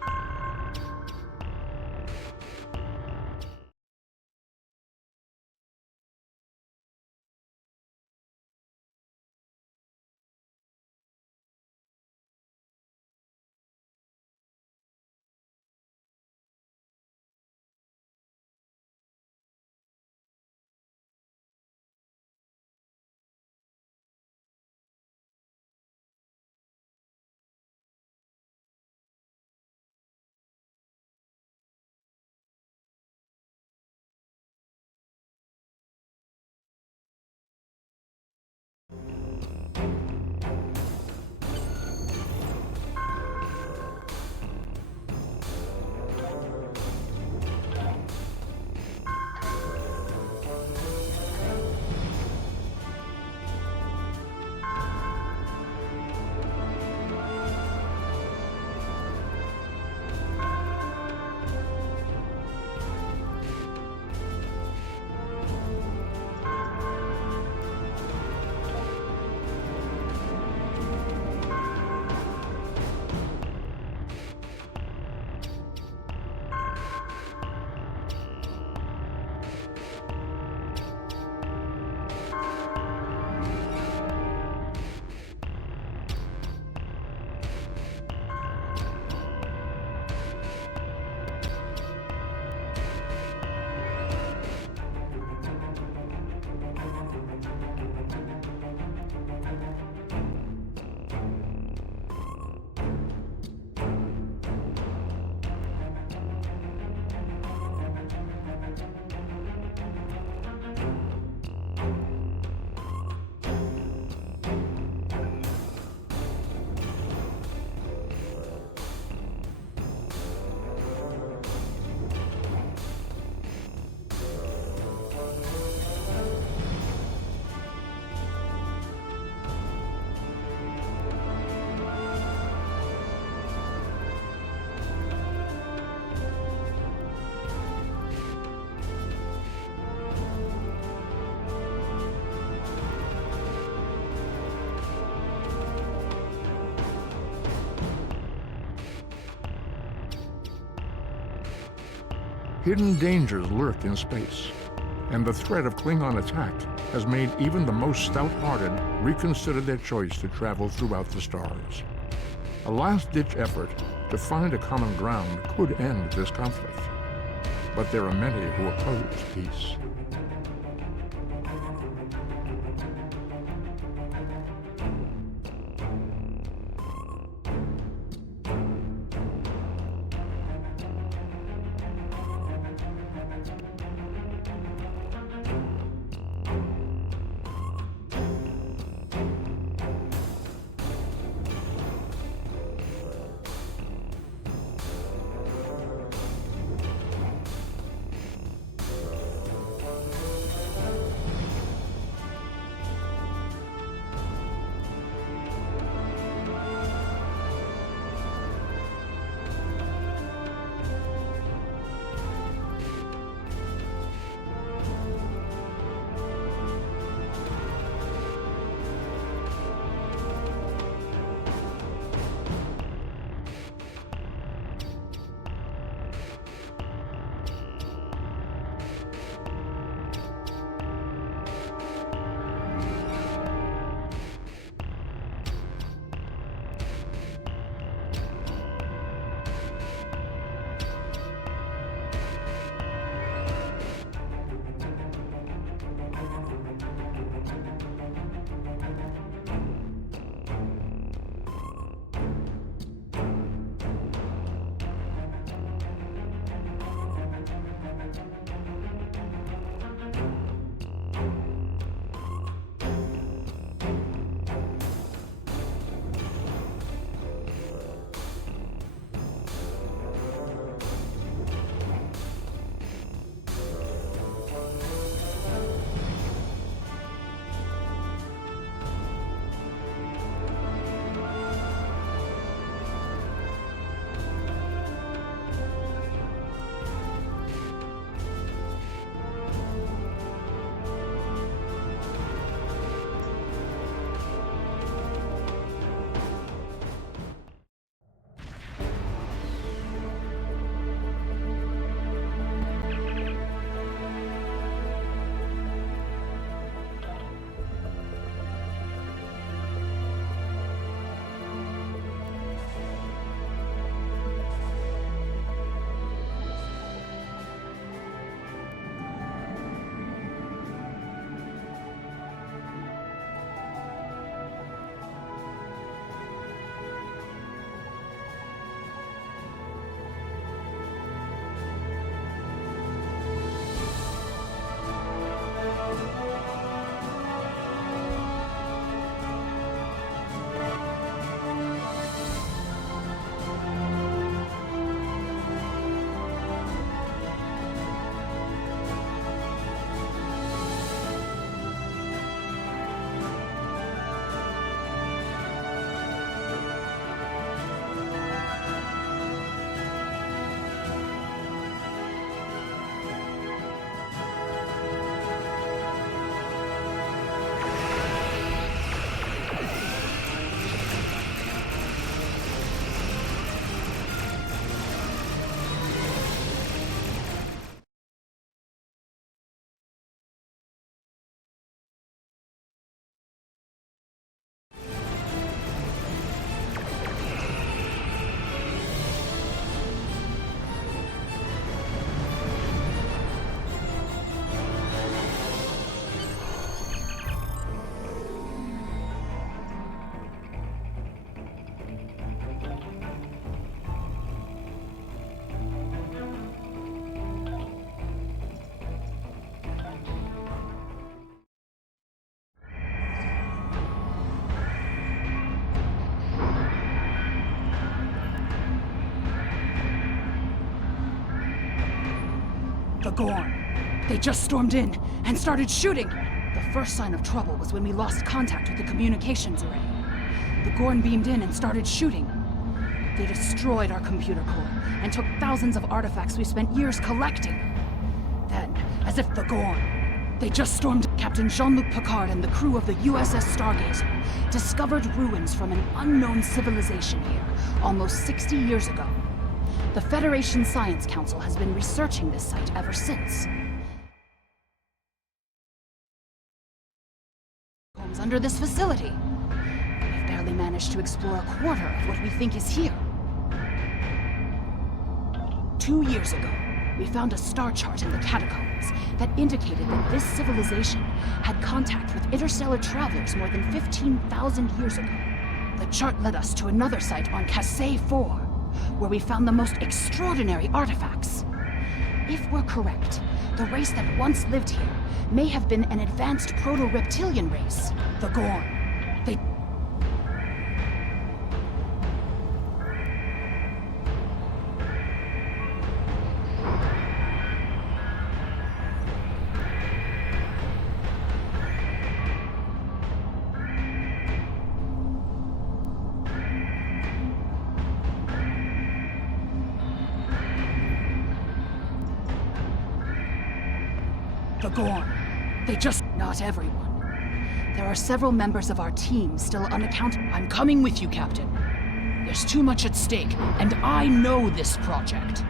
Hidden dangers lurk in space, and the threat of Klingon attack has made even the most stout-hearted reconsider their choice to travel throughout the stars. A last-ditch effort to find a common ground could end this conflict, but there are many who oppose peace. The Gorn. They just stormed in and started shooting. The first sign of trouble was when we lost contact with the communications array. The Gorn beamed in and started shooting. They destroyed our computer core and took thousands of artifacts we spent years collecting. Then, as if the Gorn, they just stormed. Captain Jean-Luc Picard and the crew of the USS Stargazer discovered ruins from an unknown civilization here almost 60 years ago. The Federation Science Council has been researching this site ever since. Homes under this facility. We've barely managed to explore a quarter of what we think is here. 2 years ago, we found a star chart in the catacombs that indicated that this civilization had contact with interstellar travelers more than 15,000 years ago. The chart led us to another site on Cassay 4, where we found the most extraordinary artifacts. If we're correct, the race that once lived here may have been an advanced proto-reptilian race, the Gorn. The Gorn. They just... Not everyone. There are several members of our team still unaccounted. I'm coming with you, Captain. There's too much at stake, and I know this project.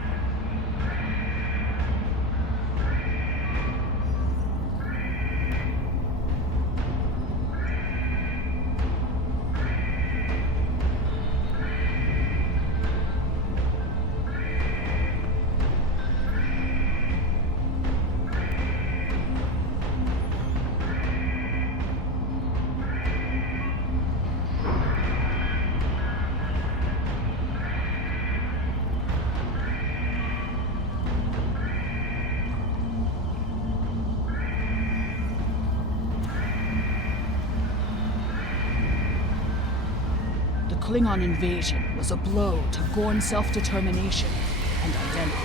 The Klingon invasion was a blow to Gorn self-determination and identity.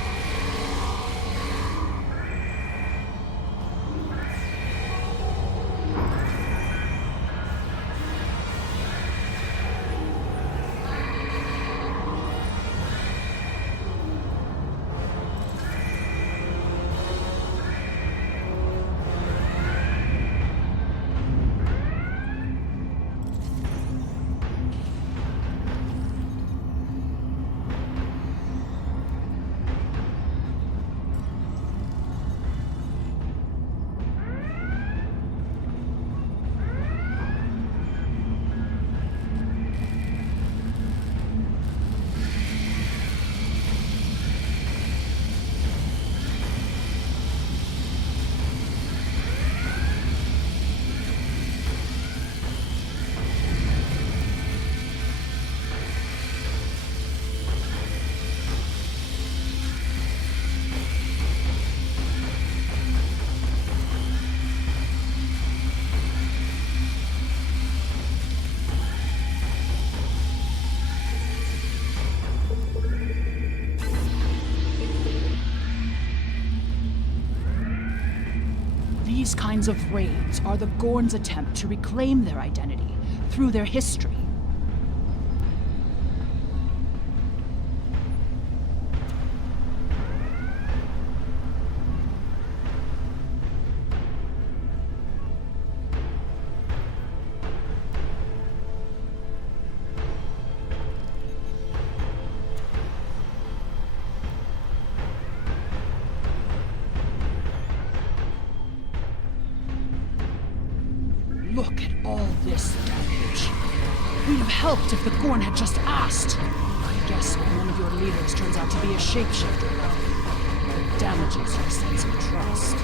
These kinds of raids are the Gorn's attempt to reclaim their identity through their history. Look at all this damage. We'd have helped if the Gorn had just asked. I guess when one of your leaders turns out to be a shapeshifter, though, it damages your sense of trust.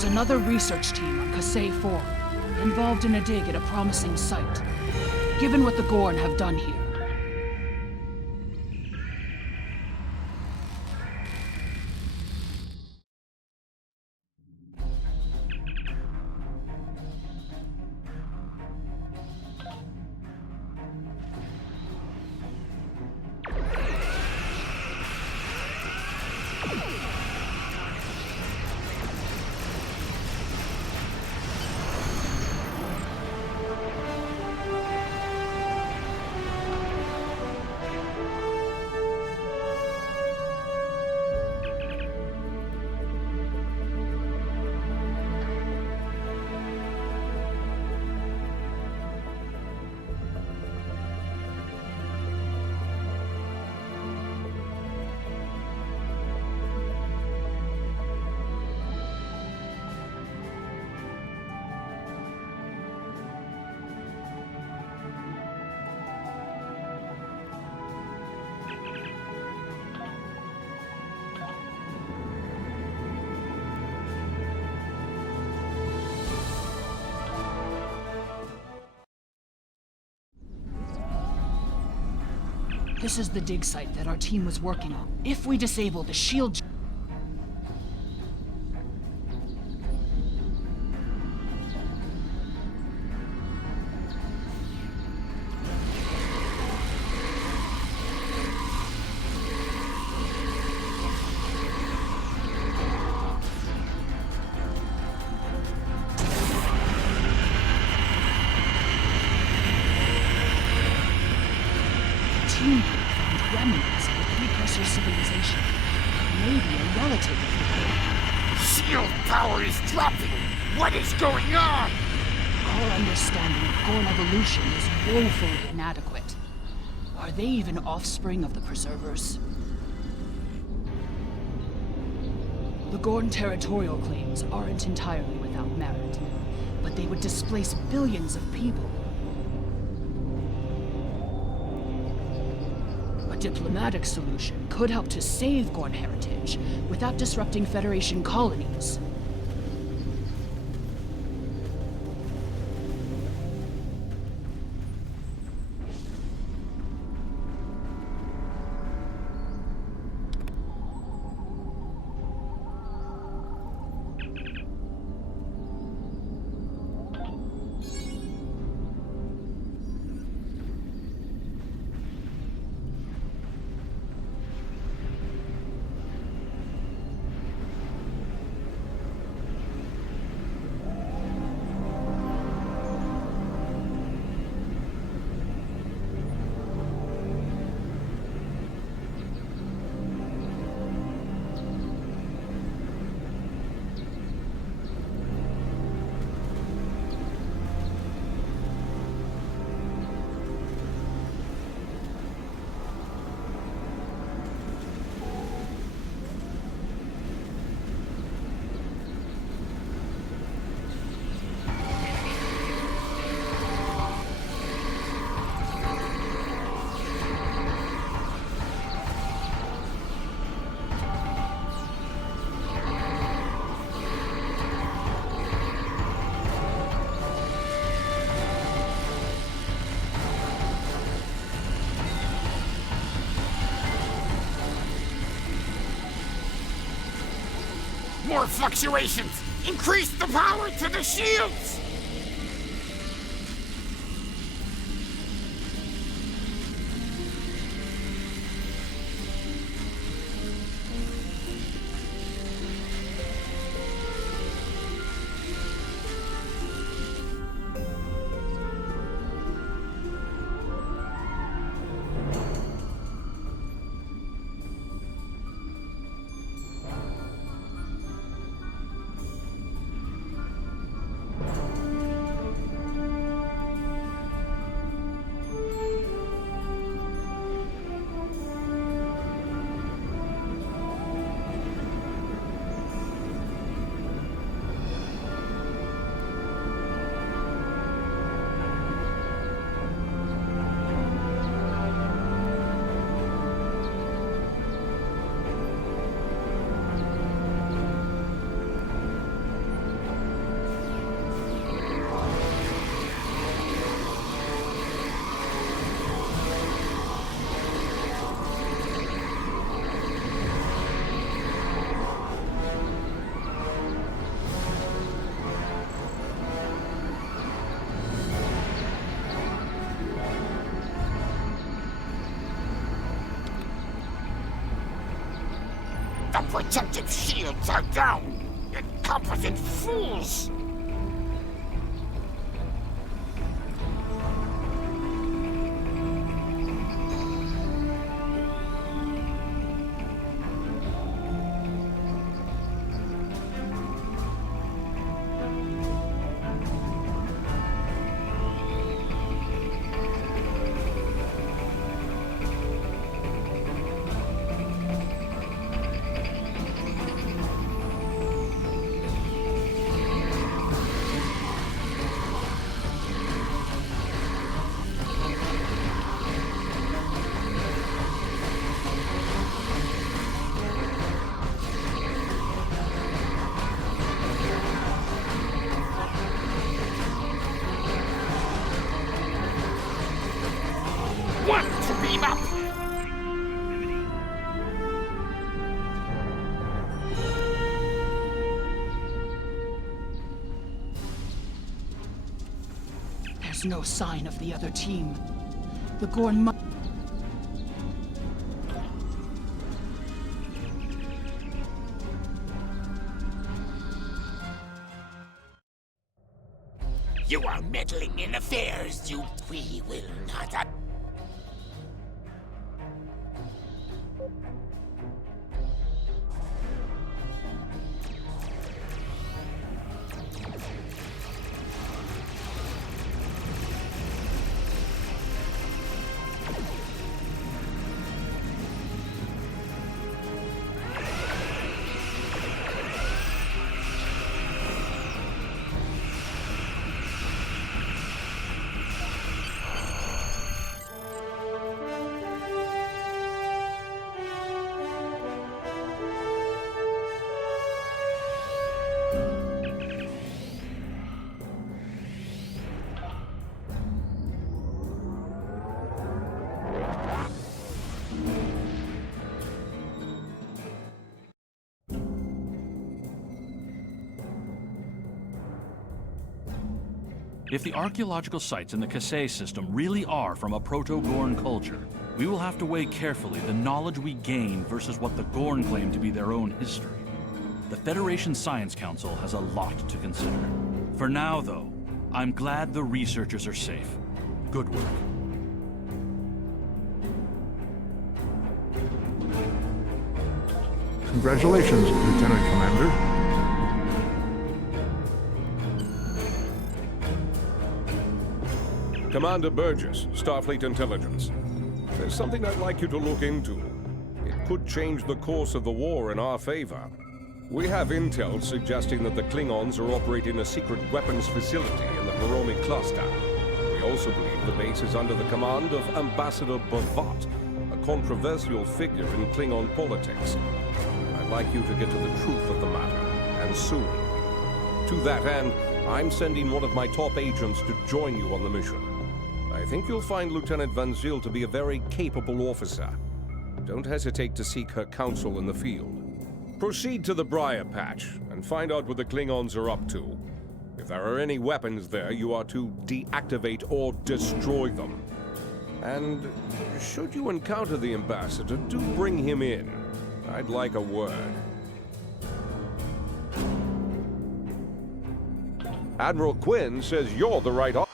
There's another research team on Kasei 4, involved in a dig at a promising site. Given what the Gorn have done here, this is the dig site that our team was working on. If we disable the shield... team found remnants of a precursor civilization. Maybe a relative of the Gorn. Shield power is dropping! What is going on? Our understanding of Gorn evolution is woefully inadequate. Are they even offspring of the Preservers? The Gorn territorial claims aren't entirely without merit, but they would displace billions of people. A diplomatic solution could help to save Gorn heritage without disrupting Federation colonies. More fluctuations! Increase the power to the shields! The protective shields are down! Incompetent fools! Want to beam up? There's no sign of the other team. The Gorn must... You are meddling in affairs we will not... If the archaeological sites in the Kasei system really are from a proto-Gorn culture, we will have to weigh carefully the knowledge we gain versus what the Gorn claim to be their own history. The Federation Science Council has a lot to consider. For now, though, I'm glad the researchers are safe. Good work. Congratulations, Lieutenant Commander. Commander Burgess, Starfleet Intelligence. There's something I'd like you to look into. It could change the course of the war in our favor. We have intel suggesting that the Klingons are operating a secret weapons facility in the Hiromi cluster. We also believe the base is under the command of Ambassador Bavat, a controversial figure in Klingon politics. I'd like you to get to the truth of the matter, and soon. To that end, I'm sending one of my top agents to join you on the mission. I think you'll find Lieutenant Van Zyl to be a very capable officer. Don't hesitate to seek her counsel in the field. Proceed to the Briar Patch and find out what the Klingons are up to. If there are any weapons there, you are to deactivate or destroy them. And should you encounter the Ambassador, do bring him in. I'd like a word. Admiral Quinn says you're the right officer.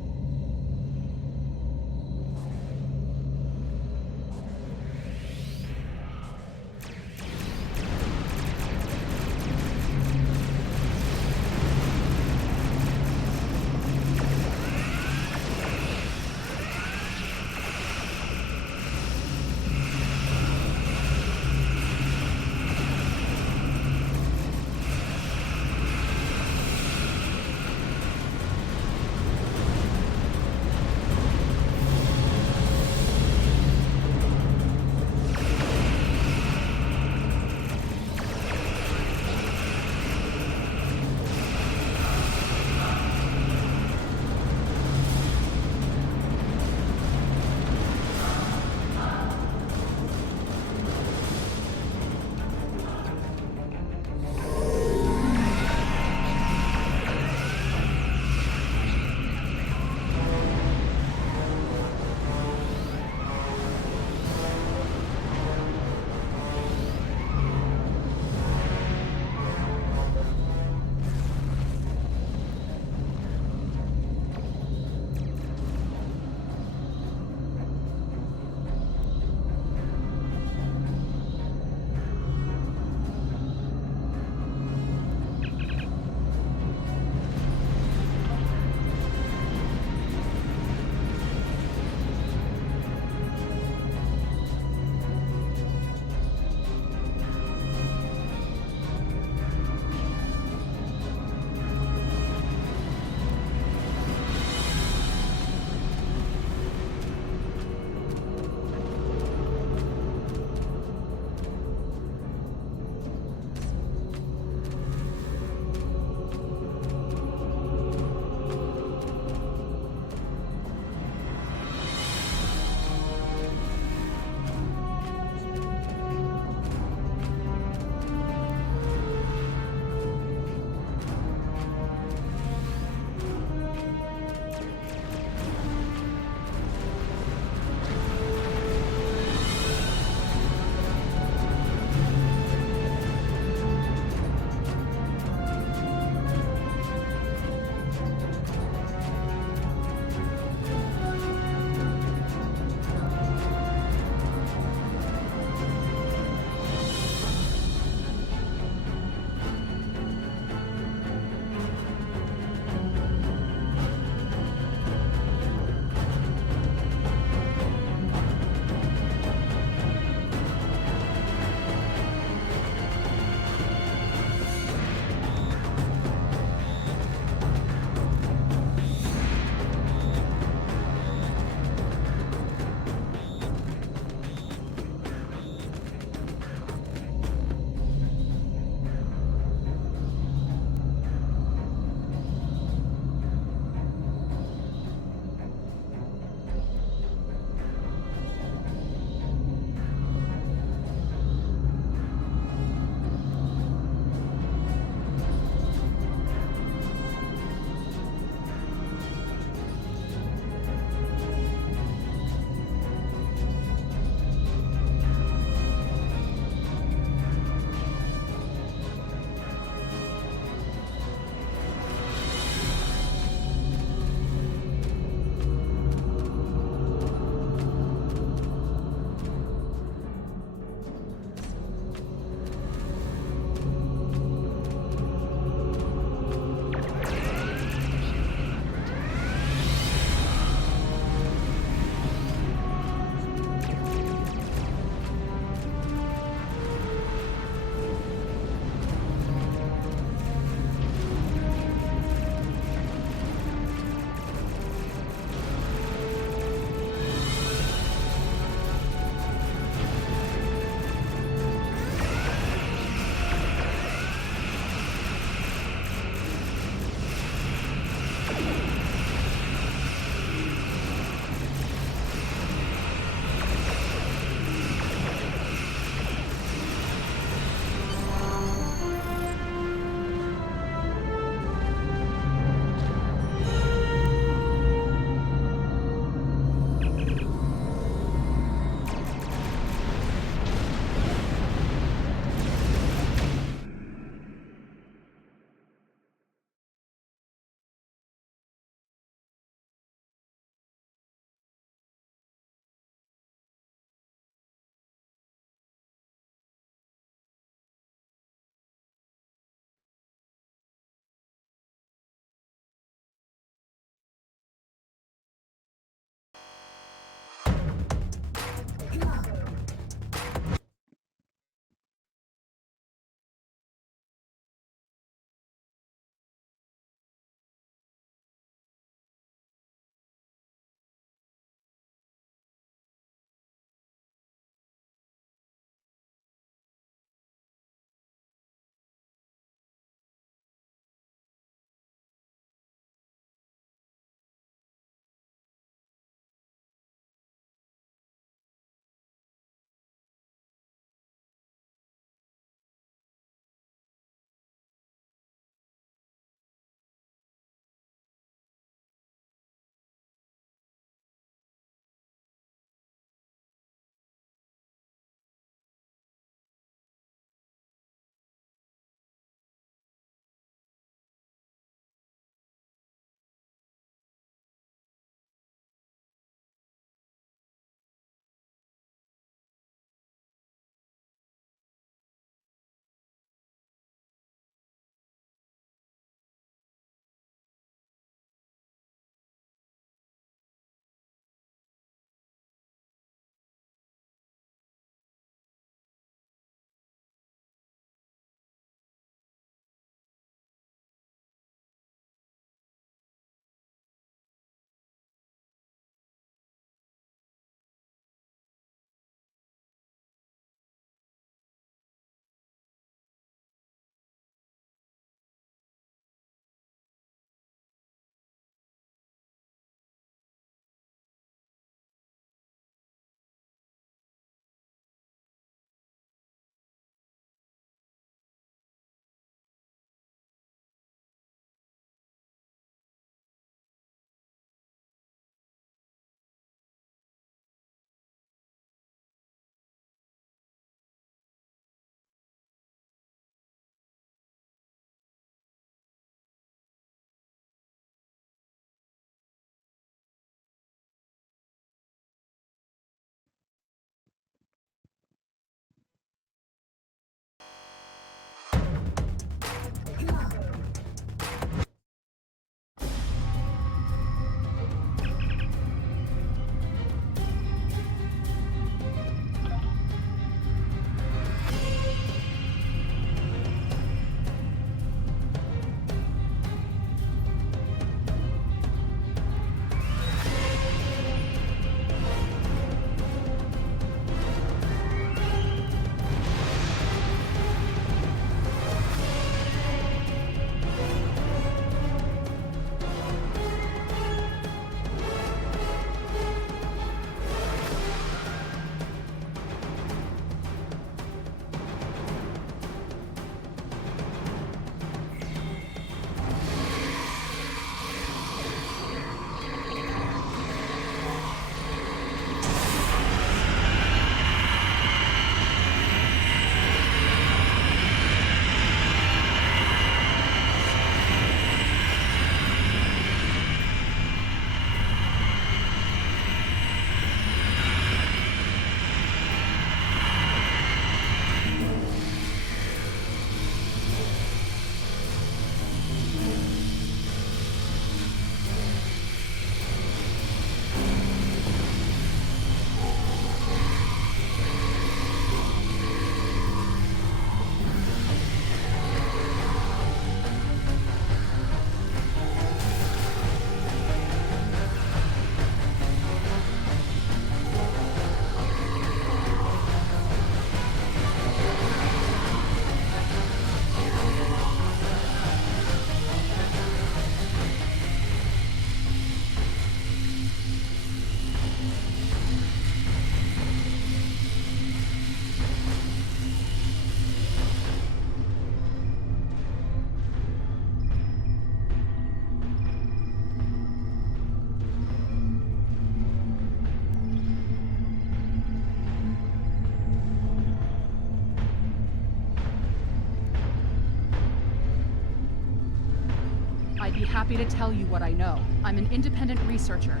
I'd be happy to tell you what I know. I'm an independent researcher.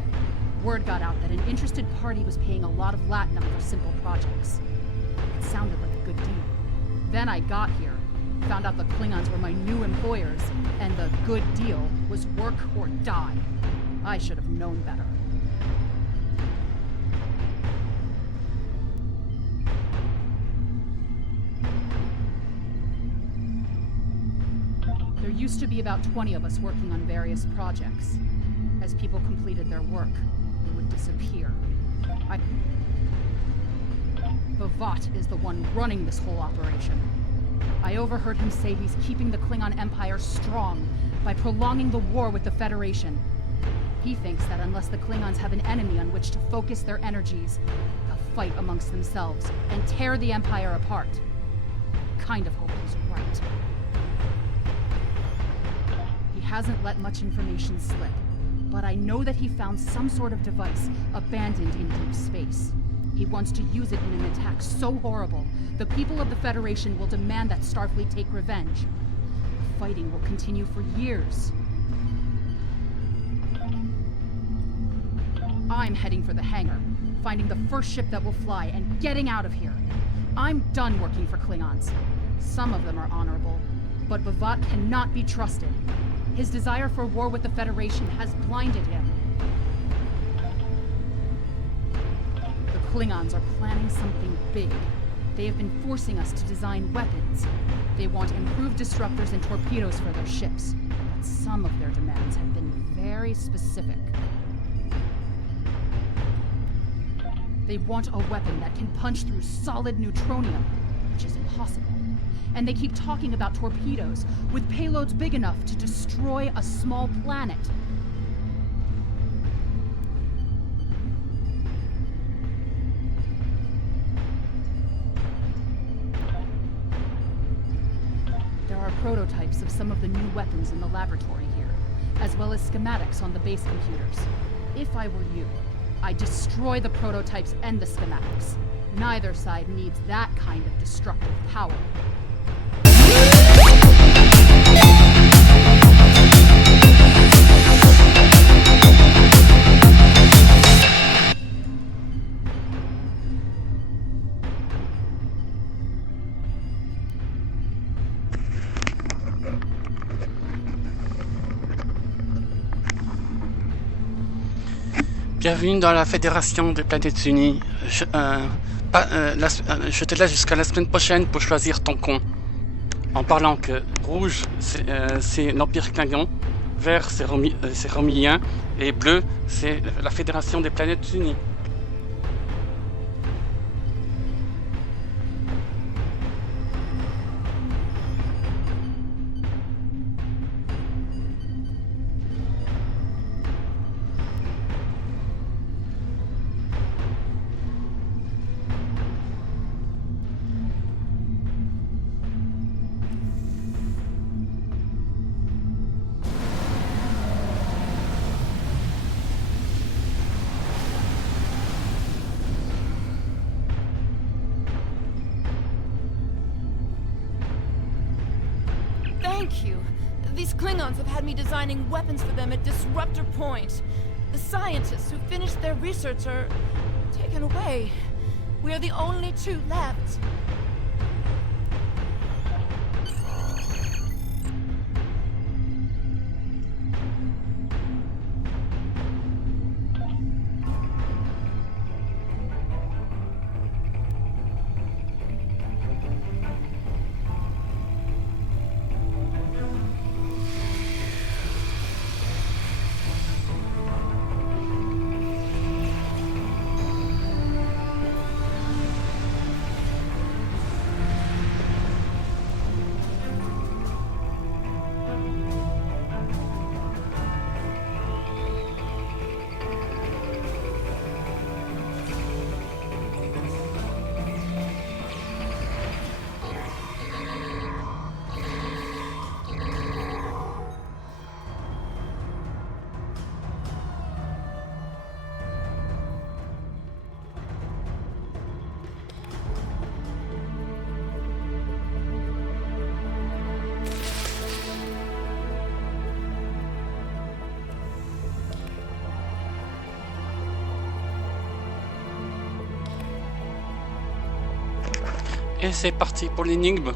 Word got out that an interested party was paying a lot of latinum for simple projects. It sounded like a good deal. Then I got here, found out the Klingons were my new employers, and the good deal was work or die. I should have known better. There used to be about 20 of us working on various projects. As people completed their work, they would disappear. Bavat is the one running this whole operation. I overheard him say he's keeping the Klingon Empire strong by prolonging the war with the Federation. He thinks that unless the Klingons have an enemy on which to focus their energies, they'll fight amongst themselves and tear the Empire apart. Kind of hope he's right. He hasn't let much information slip, but I know that he found some sort of device abandoned in deep space. He wants to use it in an attack so horrible, the people of the Federation will demand that Starfleet take revenge. The fighting will continue for years. I'm heading for the hangar, finding the first ship that will fly, and getting out of here. I'm done working for Klingons. Some of them are honorable, but Bavat cannot be trusted. His desire for war with the Federation has blinded him. The Klingons are planning something big. They have been forcing us to design weapons. They want improved disruptors and torpedoes for their ships, but some of their demands have been very specific. They want a weapon that can punch through solid neutronium, which is impossible. And they keep talking about torpedoes with payloads big enough to destroy a small planet. There are prototypes of some of the new weapons in the laboratory here, as well as schematics on the base computers. If I were you, I'd destroy the prototypes and the schematics. Neither side needs that kind of destructive power. Bienvenue dans la fédération des planètes unies. Je te laisse jusqu'à la semaine prochaine pour choisir ton con. En parlant que rouge, c'est l'Empire Klingon, vert, c'est Romulien, et bleu, c'est la fédération des planètes unies. Thank you. These Klingons have had me designing weapons for them at Disruptor Point. The scientists who finished their research are taken away. We are the only two left. Et c'est parti pour l'énigme.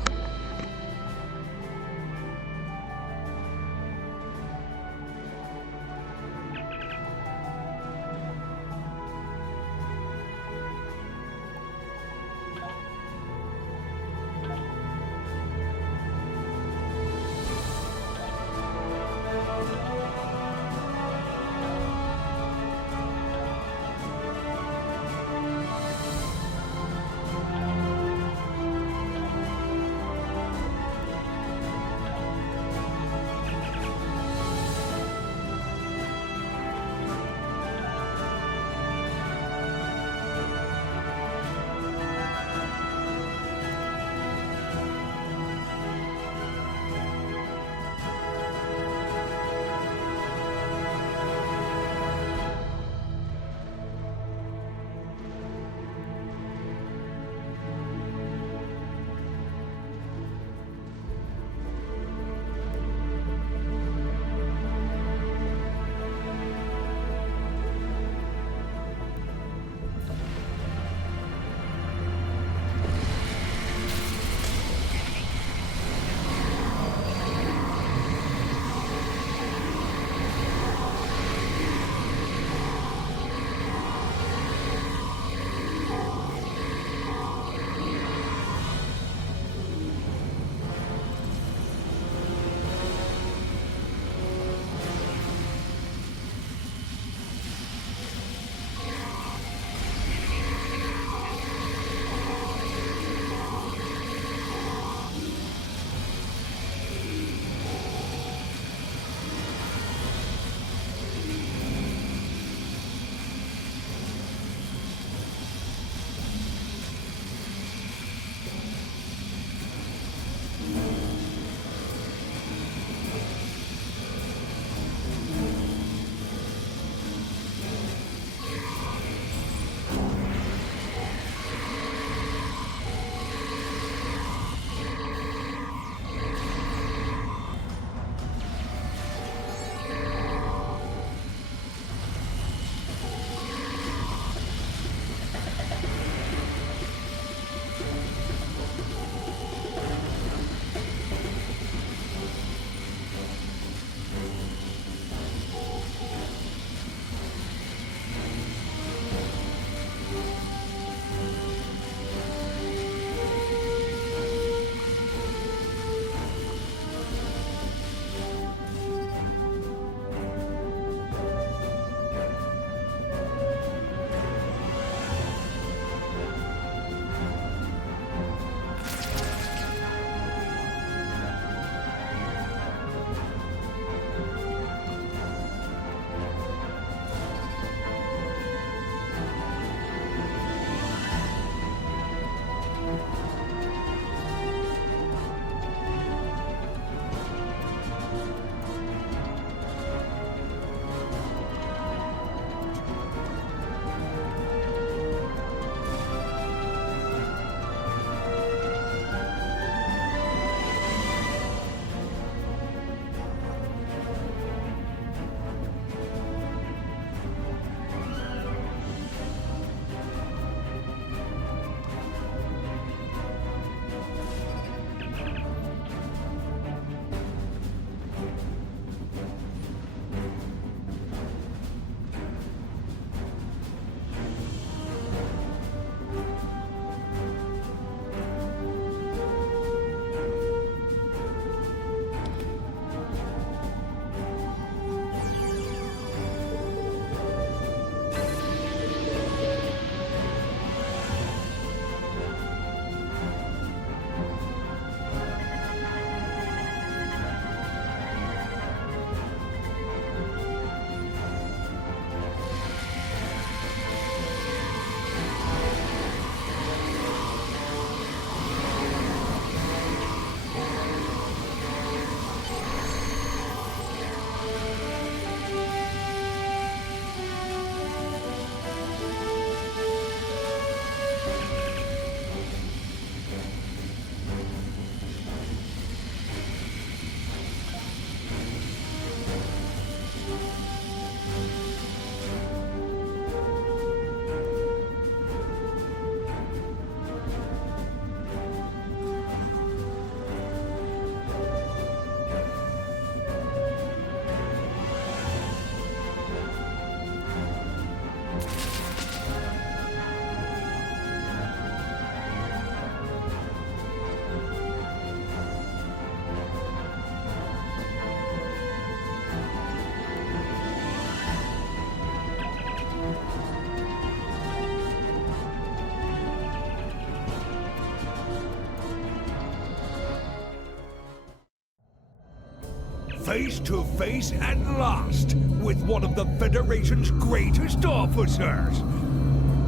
face to face at last with one of the Federation's greatest officers.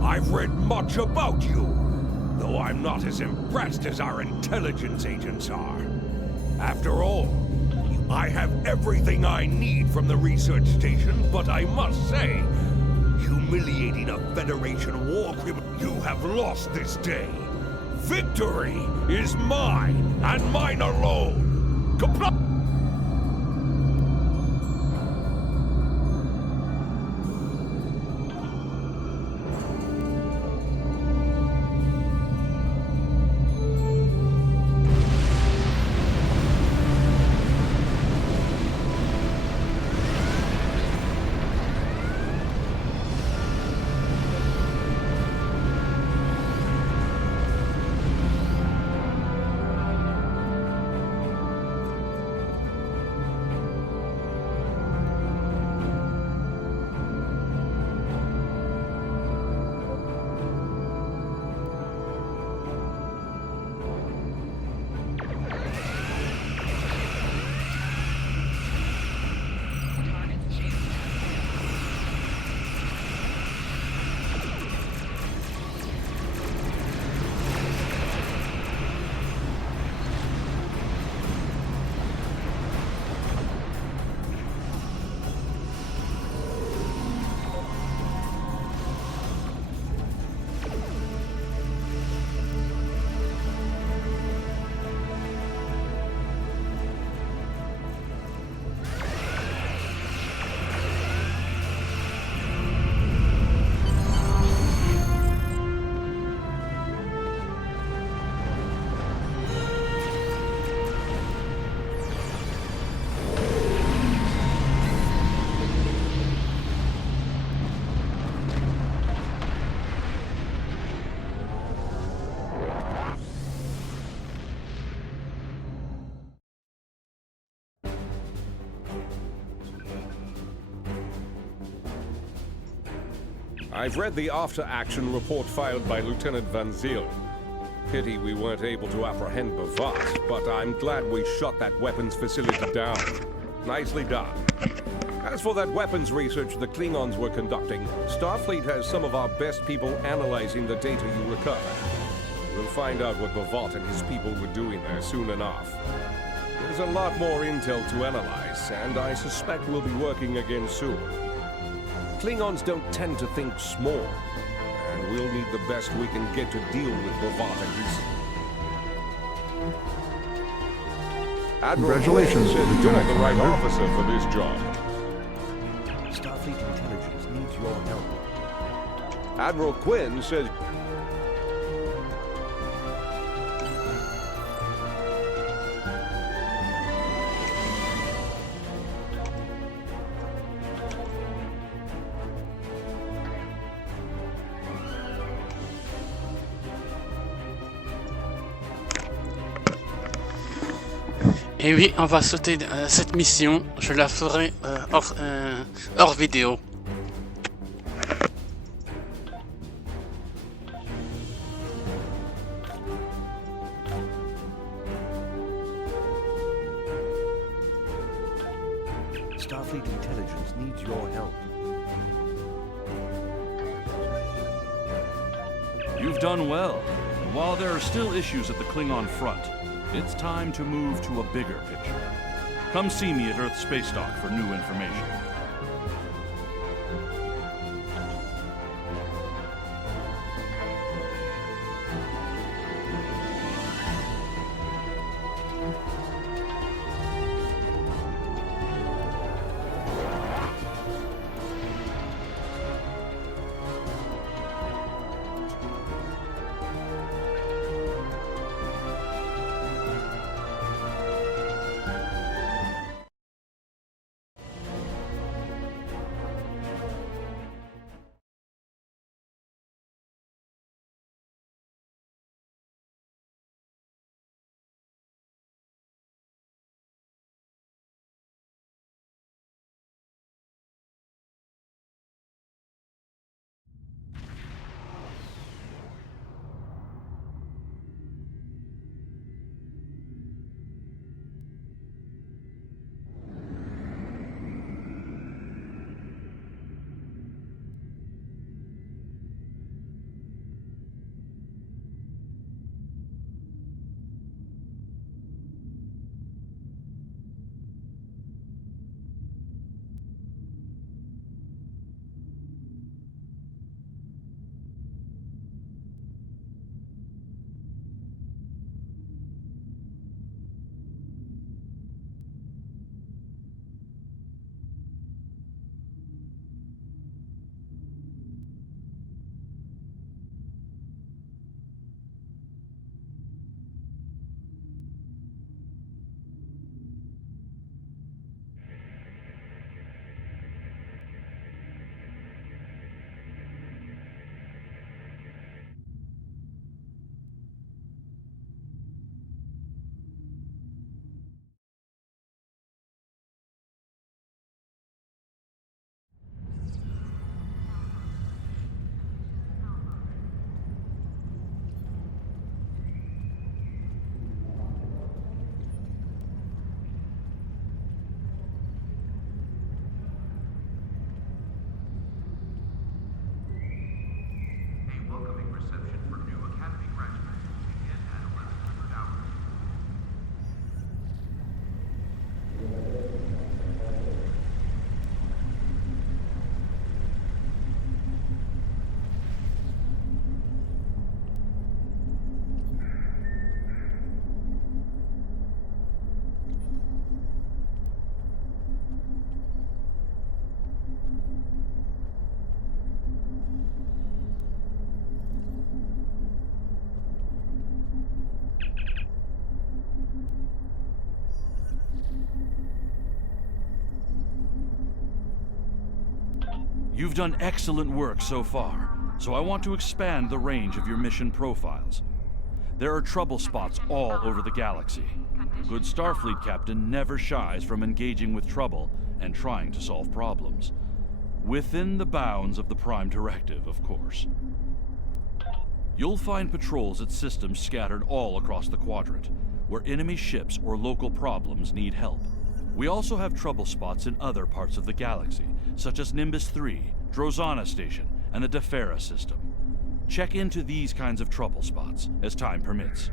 I've read much about you, though I'm not as impressed as our intelligence agents are. After all, I have everything I need from the research station, but I must say, humiliating a Federation war criminal, you have lost this day. Victory is mine, and mine alone. I've read the after-action report filed by Lieutenant Van Ziel. Pity we weren't able to apprehend Bavat, but I'm glad we shut that weapons facility down. Nicely done. As for that weapons research the Klingons were conducting, Starfleet has some of our best people analyzing the data you recovered. We'll find out what Bavat and his people were doing there soon enough. There's a lot more intel to analyze, and I suspect we'll be working again soon. Klingons don't tend to think small, and we'll need the best we can get to deal with Bavat and his... Congratulations, said you're Lieutenant the right Commander. officer for this job. Starfleet intelligence needs your help. Admiral Quinn says... Et oui, on va sauter cette mission, je la ferai hors vidéo. Starfleet intelligence needs your help. You've done well. And while there are still issues at the Klingon front, it's time to move to a bigger picture. Come see me at Earth Space Dock for new information. You've done excellent work so far, so I want to expand the range of your mission profiles. There are trouble spots all over the galaxy. A good Starfleet captain never shies from engaging with trouble and trying to solve problems. Within the bounds of the Prime Directive, of course. You'll find patrols at systems scattered all across the quadrant, where enemy ships or local problems need help. We also have trouble spots in other parts of the galaxy, such as Nimbus 3, Drozana Station, and the Defera system. Check into these kinds of trouble spots as time permits.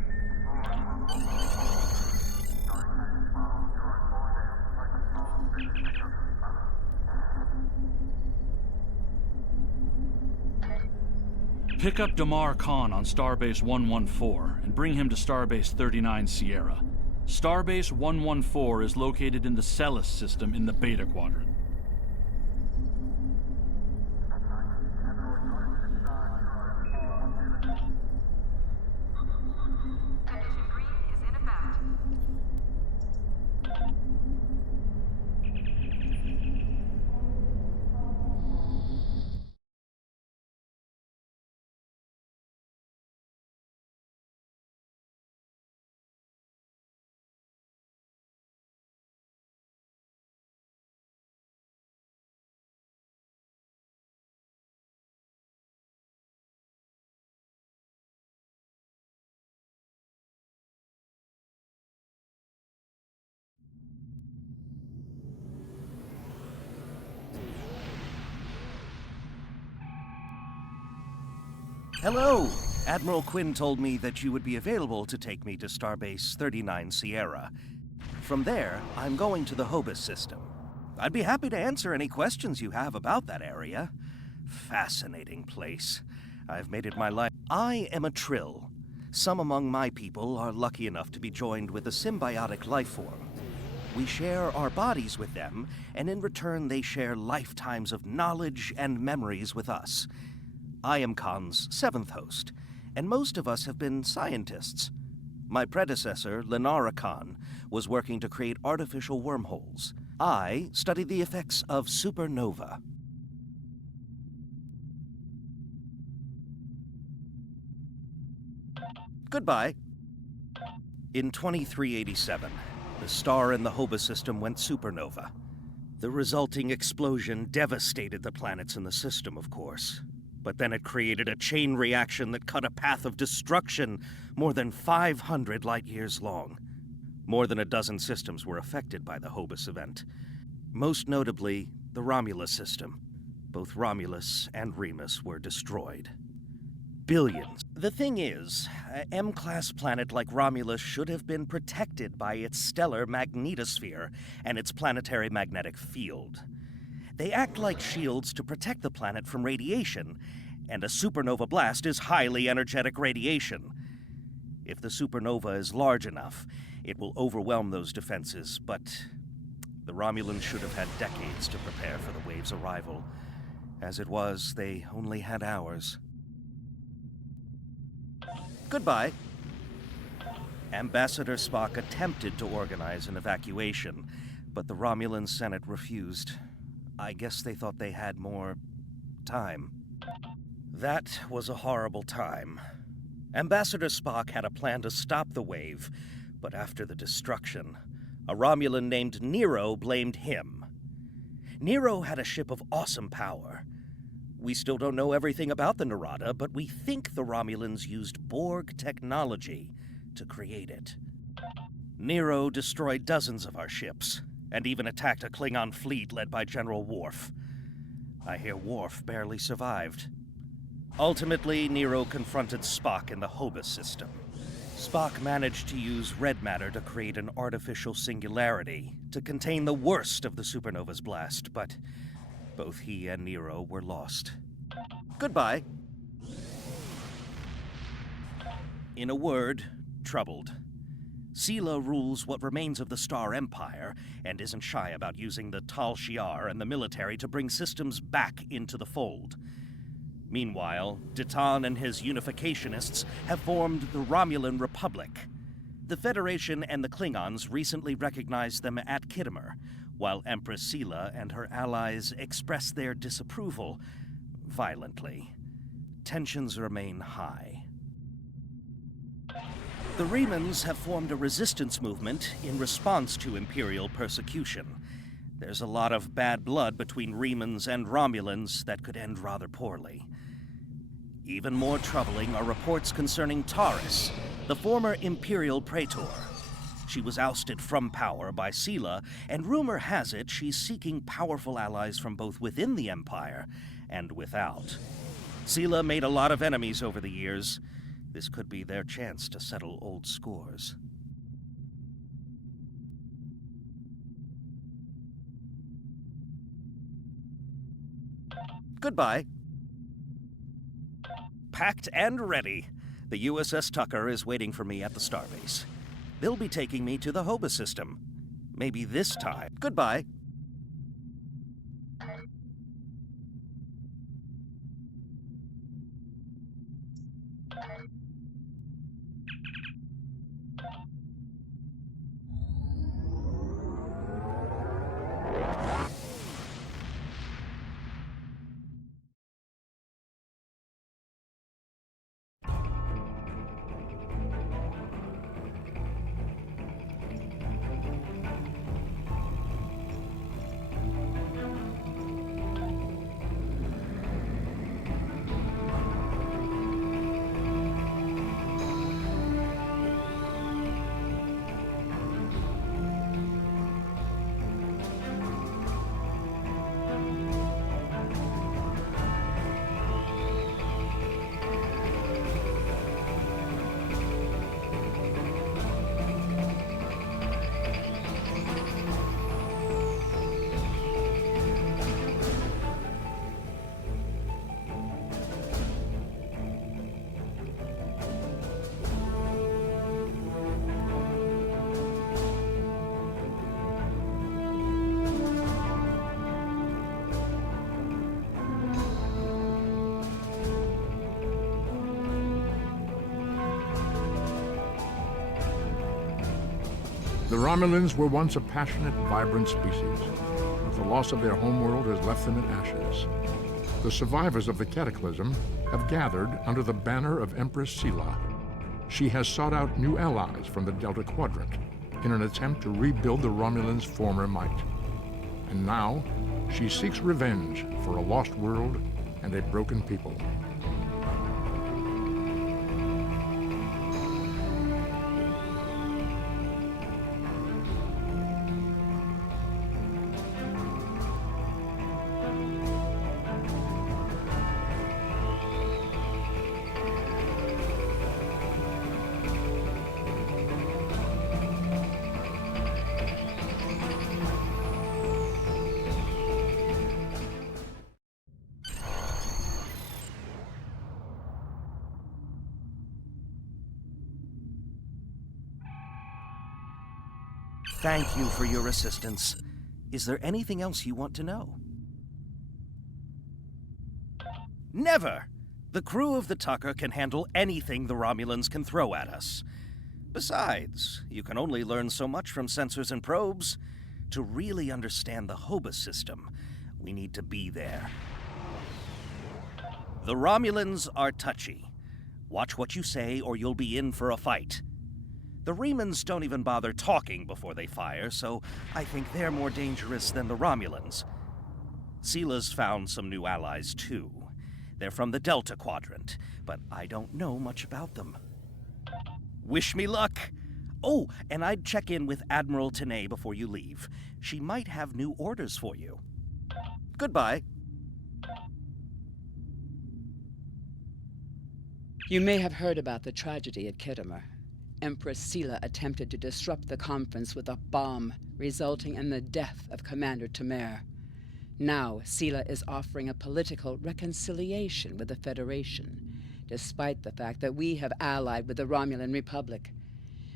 Pick up Damar Khan on Starbase 114 and bring him to Starbase 39 Sierra. Starbase 114 is located in the Celis system in the Beta Quadrant. Hello! Admiral Quinn told me that you would be available to take me to Starbase 39 Sierra. From there, I'm going to the Hobus system. I'd be happy to answer any questions you have about that area. Fascinating place. I've made it my life. I am a Trill. Some among my people are lucky enough to be joined with a symbiotic life form. We share our bodies with them, and in return they share lifetimes of knowledge and memories with us. I am Khan's 7th host, and most of us have been scientists. My predecessor, Lenara Khan, was working to create artificial wormholes. I studied the effects of supernova. Goodbye. In 2387, the star in the Hobus system went supernova. The resulting explosion devastated the planets in the system, of course. But then it created a chain reaction that cut a path of destruction more than 500 light-years long. More than a dozen systems were affected by the Hobus event. Most notably, the Romulus system. Both Romulus and Remus were destroyed. Billions. The thing is, an M-class planet like Romulus should have been protected by its stellar magnetosphere and its planetary magnetic field. They act like shields to protect the planet from radiation, and a supernova blast is highly energetic radiation. If the supernova is large enough, it will overwhelm those defenses, but the Romulans should have had decades to prepare for the wave's arrival. As it was, they only had hours. Goodbye. Ambassador Spock attempted to organize an evacuation, but the Romulan Senate refused. I guess they thought they had more time. That was a horrible time. Ambassador Spock had a plan to stop the wave, but after the destruction, a Romulan named Nero blamed him. Nero had a ship of awesome power. We still don't know everything about the Narada, but we think the Romulans used Borg technology to create it. Nero destroyed dozens of our ships, and even attacked a Klingon fleet led by General Worf. I hear Worf barely survived. Ultimately, Nero confronted Spock in the Hobus system. Spock managed to use red matter to create an artificial singularity to contain the worst of the supernova's blast, but both he and Nero were lost. Goodbye. In a word, troubled. Sela rules what remains of the Star Empire, and isn't shy about using the Tal Shiar and the military to bring systems back into the fold. Meanwhile, Ditan and his unificationists have formed the Romulan Republic. The Federation and the Klingons recently recognized them at Khitomer, while Empress Sela and her allies express their disapproval violently. Tensions remain high. The Remans have formed a resistance movement in response to Imperial persecution. There's a lot of bad blood between Remans and Romulans that could end rather poorly. Even more troubling are reports concerning Taurus, the former Imperial Praetor. She was ousted from power by Sela, and rumor has it she's seeking powerful allies from both within the Empire and without. Sela made a lot of enemies over the years. This could be their chance to settle old scores. Goodbye. Packed and ready. The USS Tucker is waiting for me at the starbase. They'll be taking me to the Hoba system. Maybe this time. Goodbye. The Romulans were once a passionate, vibrant species, but the loss of their homeworld has left them in ashes. The survivors of the Cataclysm have gathered under the banner of Empress Sela. She has sought out new allies from the Delta Quadrant in an attempt to rebuild the Romulans' former might. And now, she seeks revenge for a lost world and a broken people. Thank you for your assistance. Is there anything else you want to know? Never! The crew of the Tucker can handle anything the Romulans can throw at us. Besides, you can only learn so much from sensors and probes. To really understand the Hoba system, we need to be there. The Romulans are touchy. Watch what you say or you'll be in for a fight. The Remans don't even bother talking before they fire, so I think they're more dangerous than the Romulans. Sela's found some new allies, too. They're from the Delta Quadrant, but I don't know much about them. Wish me luck! Oh, and I'd check in with Admiral Tenay before you leave. She might have new orders for you. Goodbye. You may have heard about the tragedy at Khitomer. Empress Sela attempted to disrupt the conference with a bomb, resulting in the death of Commander Temer. Now, Sela is offering a political reconciliation with the Federation, despite the fact that we have allied with the Romulan Republic.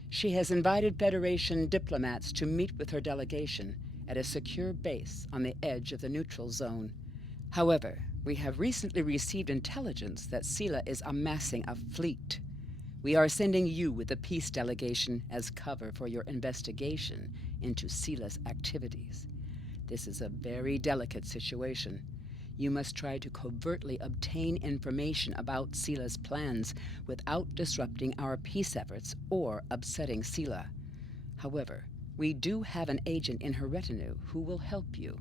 She has invited Federation diplomats to meet with her delegation at a secure base on the edge of the neutral zone. However, we have recently received intelligence that Sela is amassing a fleet. We are sending you with the peace delegation as cover for your investigation into Sela's activities. This is a very delicate situation. You must try to covertly obtain information about Sila's plans without disrupting our peace efforts or upsetting Sila. However, we do have an agent in her retinue who will help you.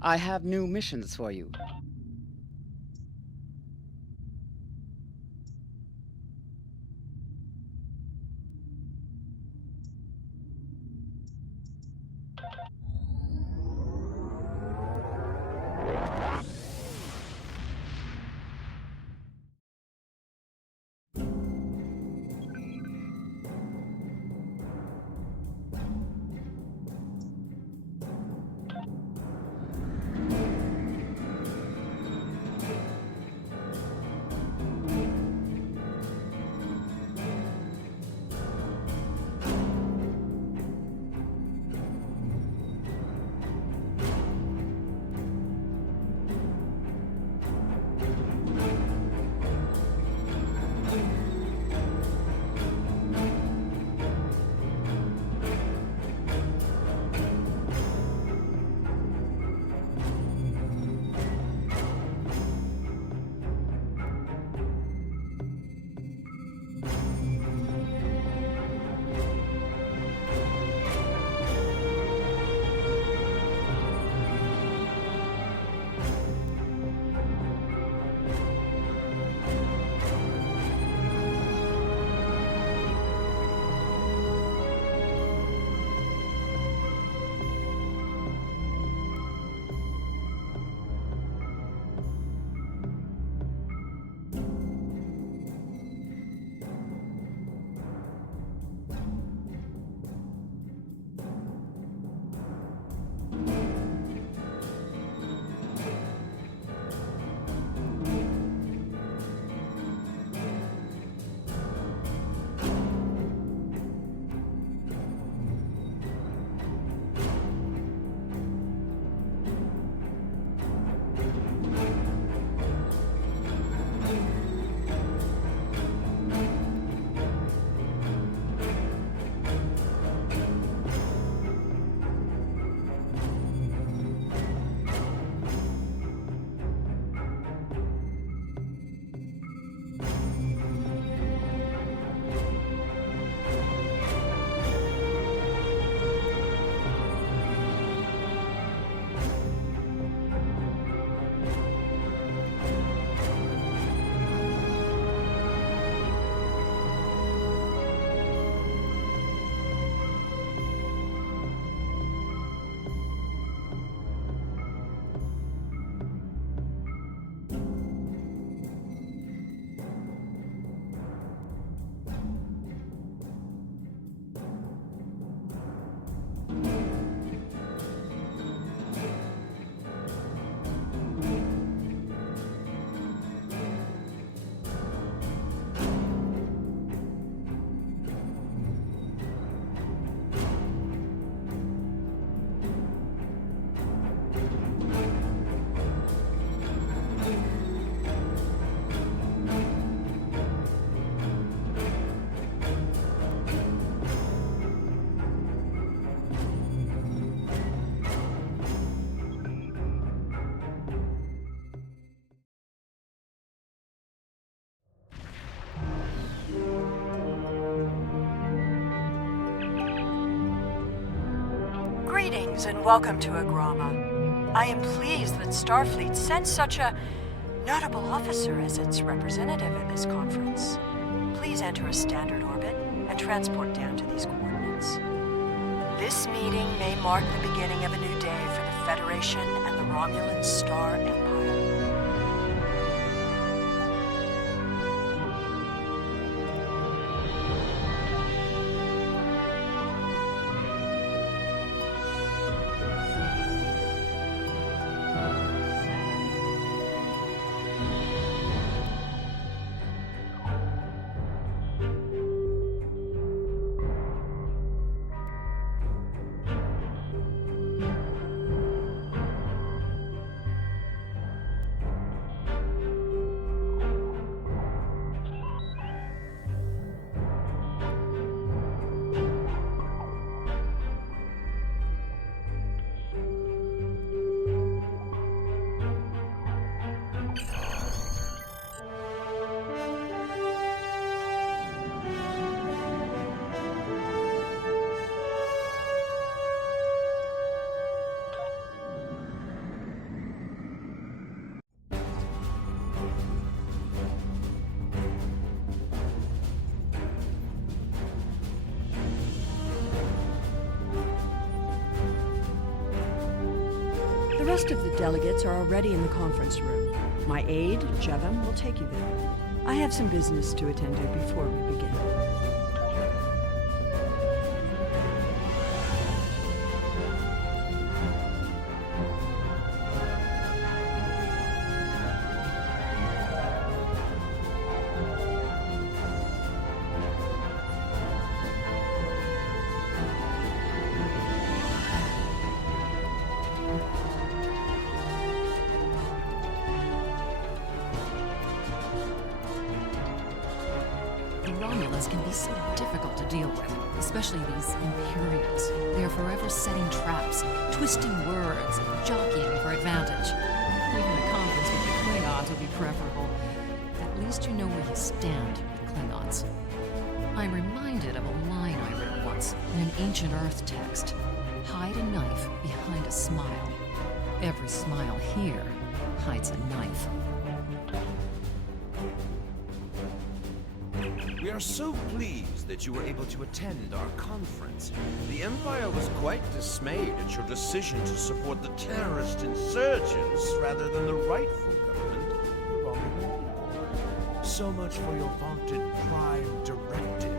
I have new missions for you. Greetings and welcome to Agrama. I am pleased that Starfleet sent such a notable officer as its representative at this conference. Please enter a standard orbit and transport down to these coordinates. This meeting may mark the beginning of a new day for the Federation and the Romulan Star Empire. rest of the delegates are already in the conference room. My aide, Jevem, will take you there. I have some business to attend to before we begin. Romulans can be so difficult to deal with, especially these Imperials. They are forever setting traps, twisting words, and jockeying for advantage. Even a conference with the Klingons would be preferable. At least you know where you stand with Klingons. I'm reminded of a line I read once in an ancient Earth text. Hide a knife behind a smile. Every smile here hides a knife. We are so pleased that you were able to attend our conference. The Empire was quite dismayed at your decision to support the terrorist insurgents rather than the rightful government, the Romulan people. So much for your vaunted Prime Directive.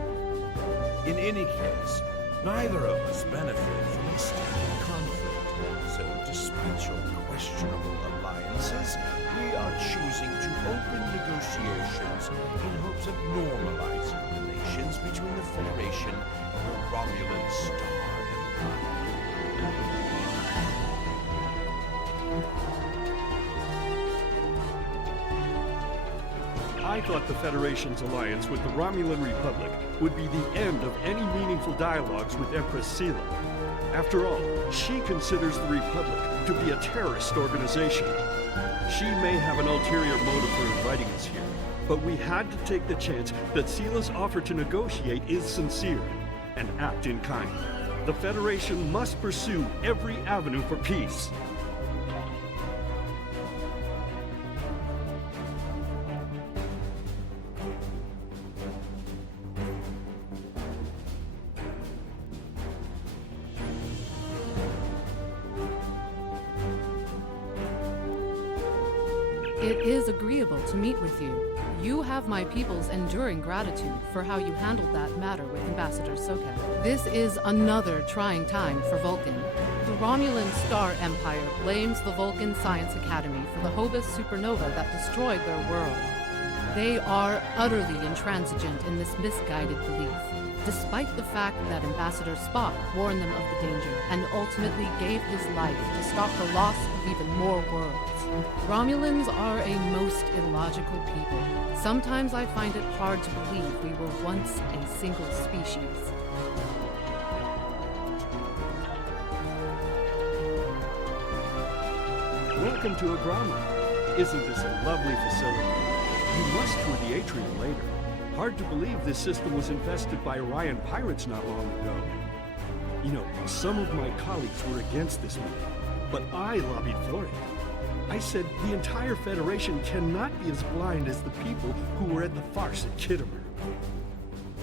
In any case, neither of us benefit from extended conflict. So despite your questionable alliances, we are choosing to open negotiations in hopes of normalizing relations between the Federation and the Romulan Star Empire. I thought the Federation's alliance with the Romulan Republic would be the end of any meaningful dialogues with Empress Sela. After all, she considers the Republic to be a terrorist organization. She may have an ulterior motive for inviting us here, but we had to take the chance that Sela's offer to negotiate is sincere and act in kind. The Federation must pursue every avenue for peace. It is agreeable to meet with you. You have my people's enduring gratitude for how you handled that matter with Ambassador Sokat. This is another trying time for Vulcan. The Romulan Star Empire blames the Vulcan Science Academy for the Hobus supernova that destroyed their world. They are utterly intransigent in this misguided belief, despite the fact that Ambassador Spock warned them of the danger and ultimately gave his life to stop the loss of even more worlds. Romulans are a most illogical people. Sometimes I find it hard to believe we were once a single species. Welcome to Agrama. Isn't this a lovely facility? You must tour the atrium later. Hard to believe this system was infested by Orion pirates not long ago. You know, some of my colleagues were against this move, but I lobbied for it. I said the entire Federation cannot be as blind as the people who were at the farce at Kittimer.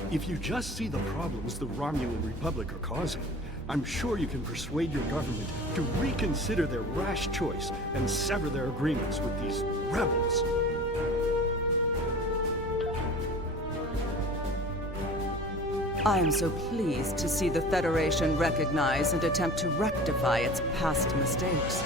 If you just see the problems the Romulan Republic are causing, I'm sure you can persuade your government to reconsider their rash choice and sever their agreements with these rebels. I am so pleased to see the Federation recognize and attempt to rectify its past mistakes.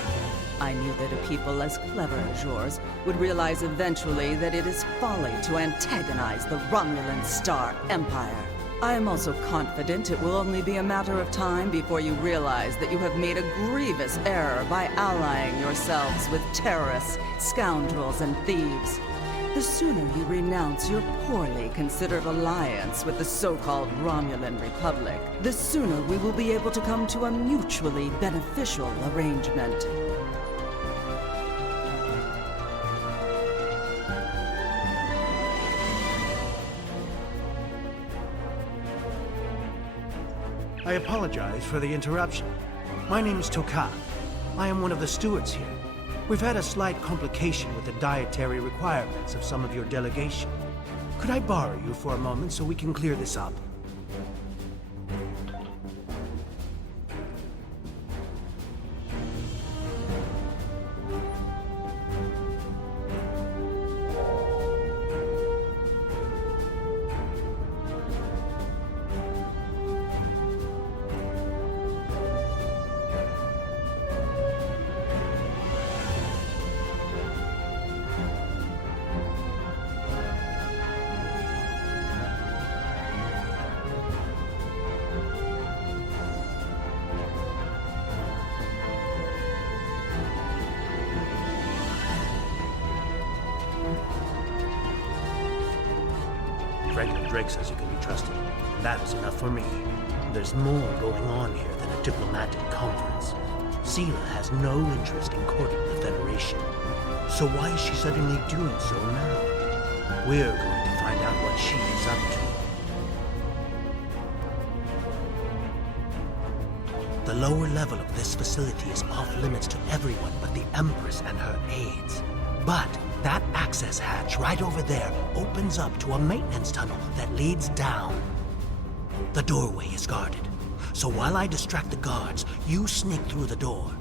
I knew that a people as clever as yours would realize eventually that it is folly to antagonize the Romulan Star Empire. I am also confident it will only be a matter of time before you realize that you have made a grievous error by allying yourselves with terrorists, scoundrels, and thieves. The sooner you renounce your poorly considered alliance with the so-called Romulan Republic, the sooner we will be able to come to a mutually beneficial arrangement. I apologize for the interruption. My name is Tokat. I am one of the stewards here. We've had a slight complication with the dietary requirements of some of your delegation. Could I borrow you for a moment so we can clear this up? Drake says you can be trusted. That is enough for me. There's more going on here than a diplomatic conference. Sela has no interest in courting the Federation. So why is she suddenly doing so now? We're going to find out what she is up to. The lower level of this facility is off limits to everyone but the Empress and her aides. But that access hatch right over there opens up to a maintenance tunnel that leads down. The doorway is guarded, so while I distract the guards, you sneak through the door.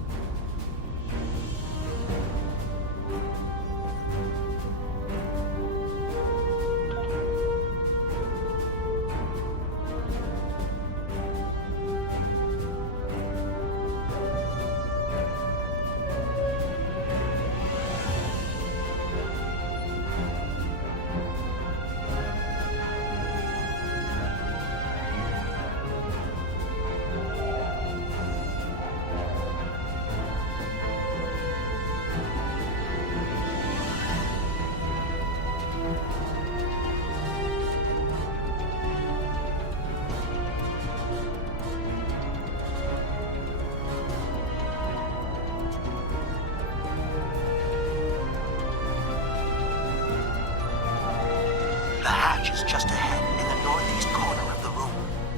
The hatch is just ahead in the northeast corner of the room.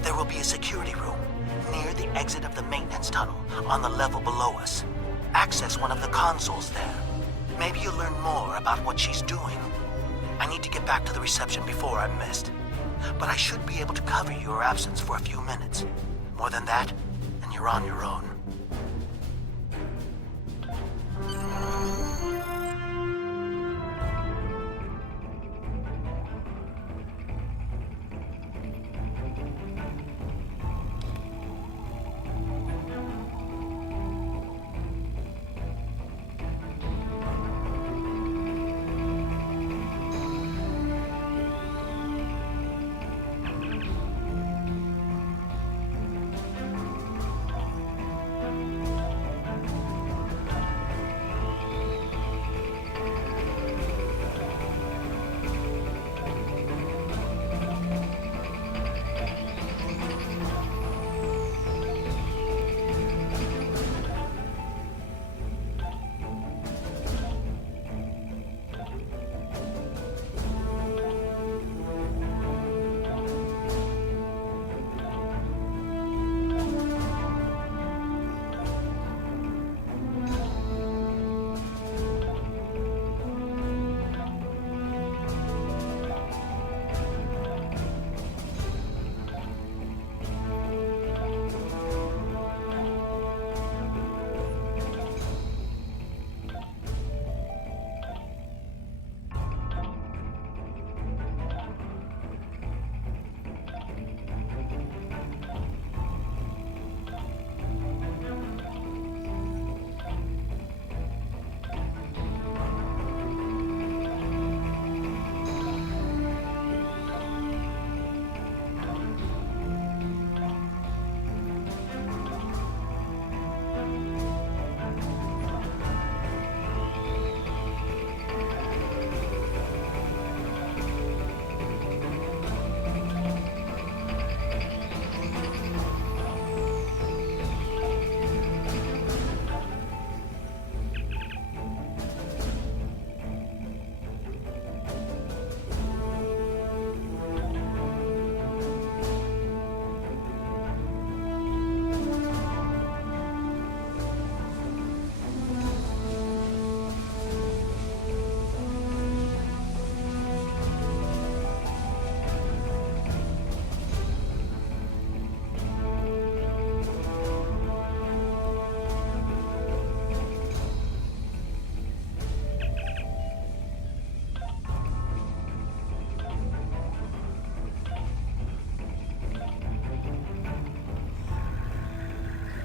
There will be a security room near the exit of the maintenance tunnel on the level below us. Access one of the consoles there. Maybe you'll learn more about what she's doing. I need to get back to the reception before I'm missed. But I should be able to cover your absence for a few minutes. More than that, and you're on your own.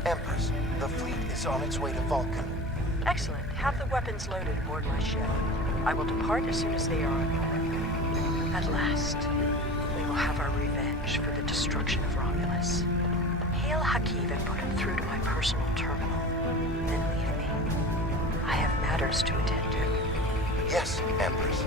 Empress, the fleet is on its way to Vulcan. Excellent. Have the weapons loaded aboard my ship. I will depart as soon as they are unloaded. At last, we will have our revenge for the destruction of Romulus. Hail Hakiv and put him through to my personal terminal. Then leave me. I have matters to attend to. Yes, Empress.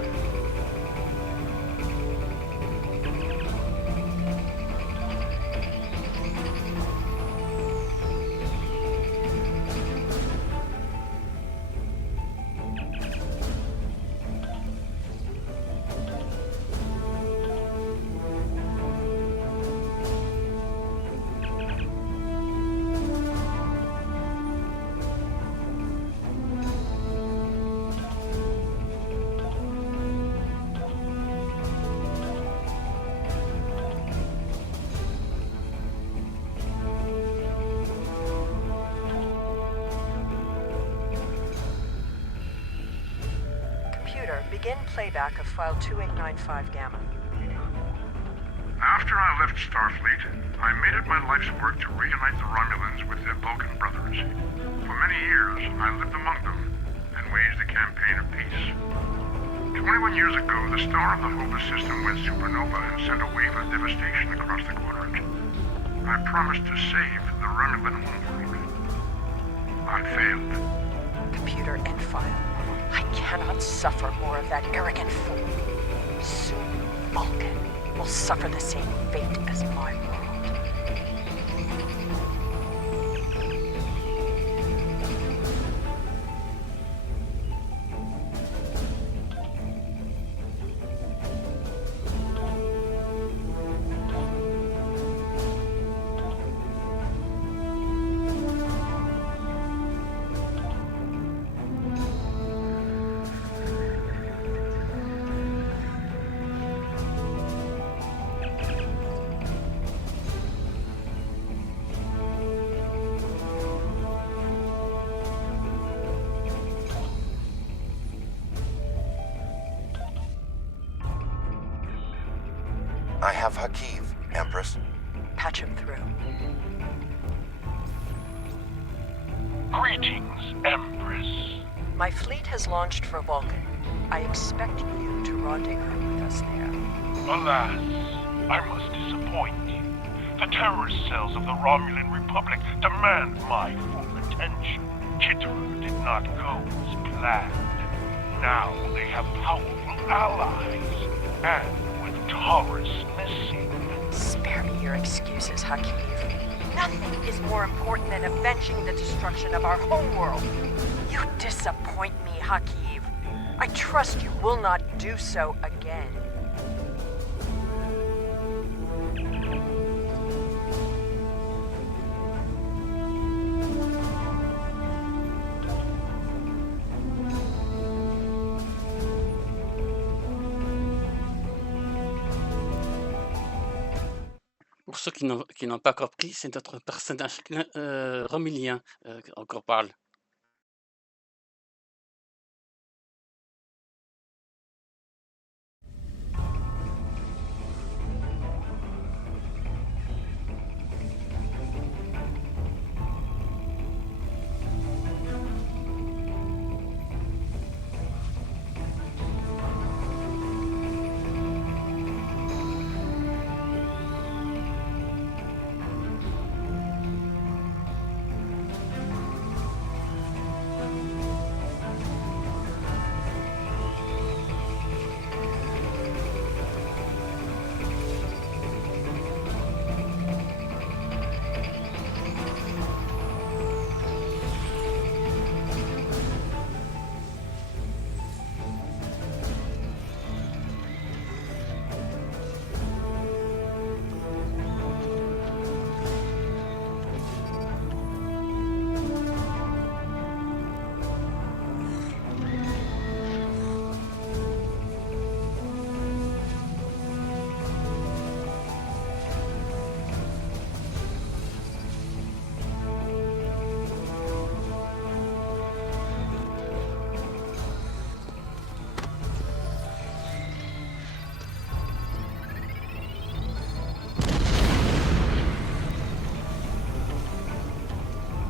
Begin playback of file 2895 Gamma. After I left Starfleet, I made it my life's work to reunite the Romulans with their Vulcan brothers. For many years, I lived among them and waged a campaign of peace. 21 years ago, the star of the Hobus system went supernova and sent a wave of devastation across the quadrant. I promised to save the Romulan homeworld. I failed. Computer end file. I cannot suffer more of that arrogant fool. Soon, Vulcan will suffer the same fate as my world. I have Hakiv, Empress. Patch him through. Greetings, Empress. My fleet has launched for Vulcan. I expect you to rendezvous with us there. Alas, I must disappoint you. The terrorist cells of the Romulan Republic demand my full attention. Kitterer did not go as planned. Now they have powerful allies, and with Taurus missing... Spare me your excuses, Hakiv. Nothing is more important than avenging the destruction of our homeworld. You disappoint me, Hakiv. I trust you will not do so again. Pour ceux qui n'ont pas compris, c'est notre personnage romulien qu'on parle.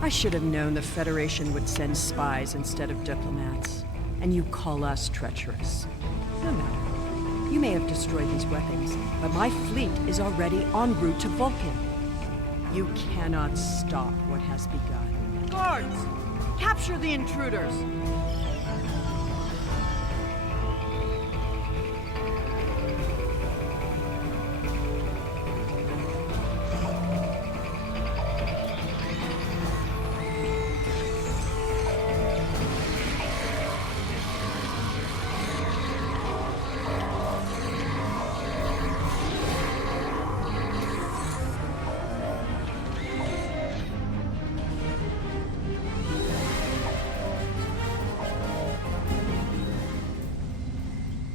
I should have known the Federation would send spies instead of diplomats. And you call us treacherous. No matter. You may have destroyed these weapons, but my fleet is already en route to Vulcan. You cannot stop what has begun. Guards! Capture the intruders!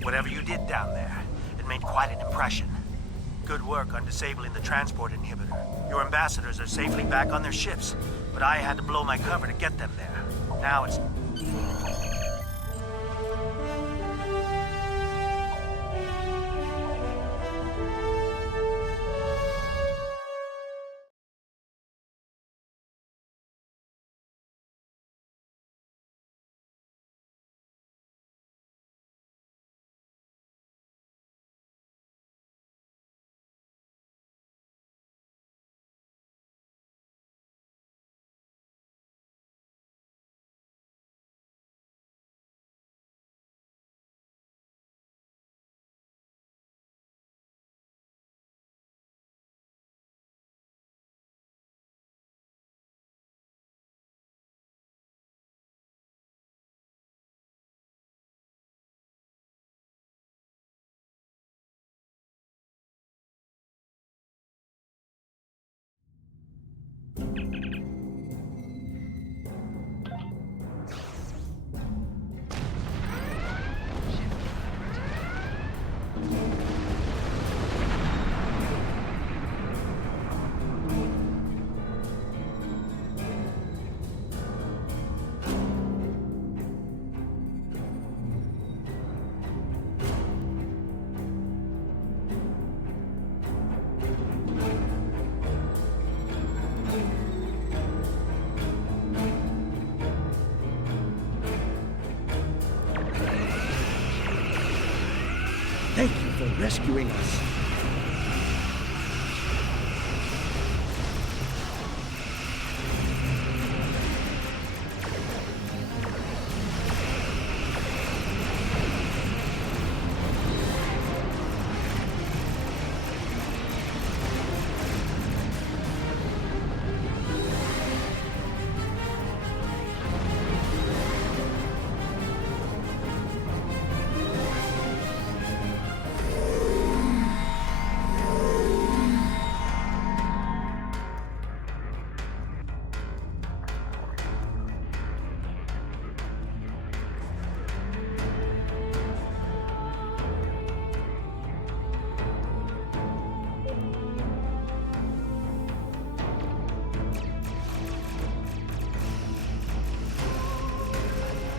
Whatever you did down there, it made quite an impression. Good work on disabling the transport inhibitor. Your ambassadors are safely back on their ships, but I had to blow my cover to get them there. Now it's... rescuing us.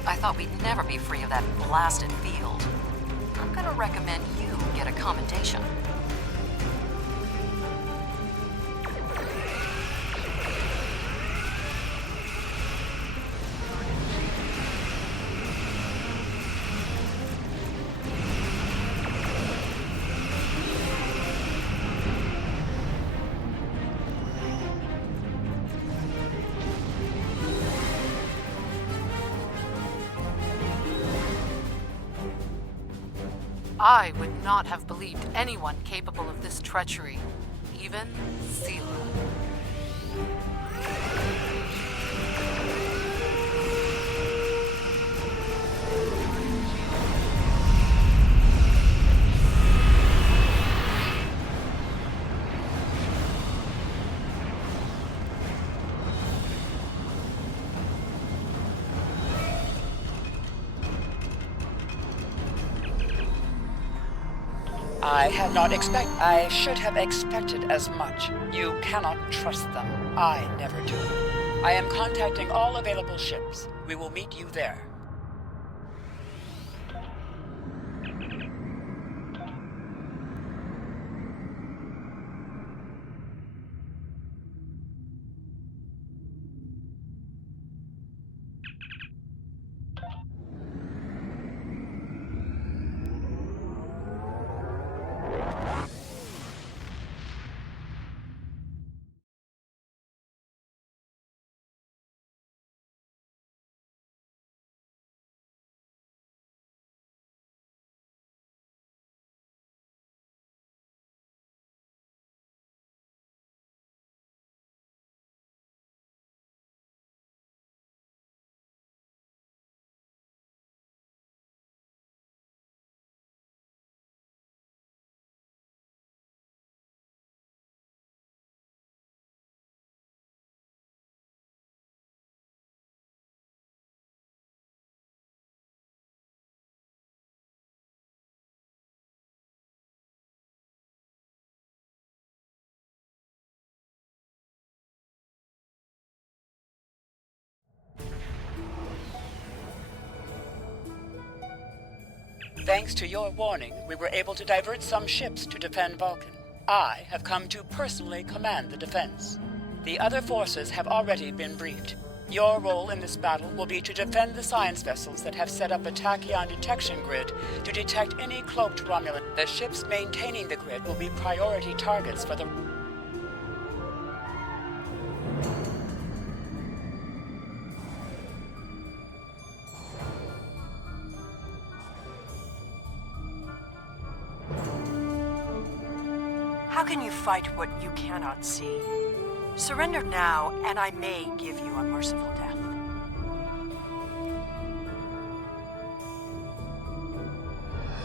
I thought we'd never be free of that blasted field. I'm gonna recommend you get a commendation. I would not have believed anyone capable of this treachery, even Seela. I should have expected as much. You cannot trust them. I never do. I am contacting all available ships. We will meet you there. Thanks to your warning, we were able to divert some ships to defend Vulcan. I have come to personally command the defense. The other forces have already been briefed. Your role in this battle will be to defend the science vessels that have set up a tachyon detection grid to detect any cloaked Romulan. The ships maintaining the grid will be priority targets for the... How can you fight what you cannot see? Surrender now, and I may give you a merciful death.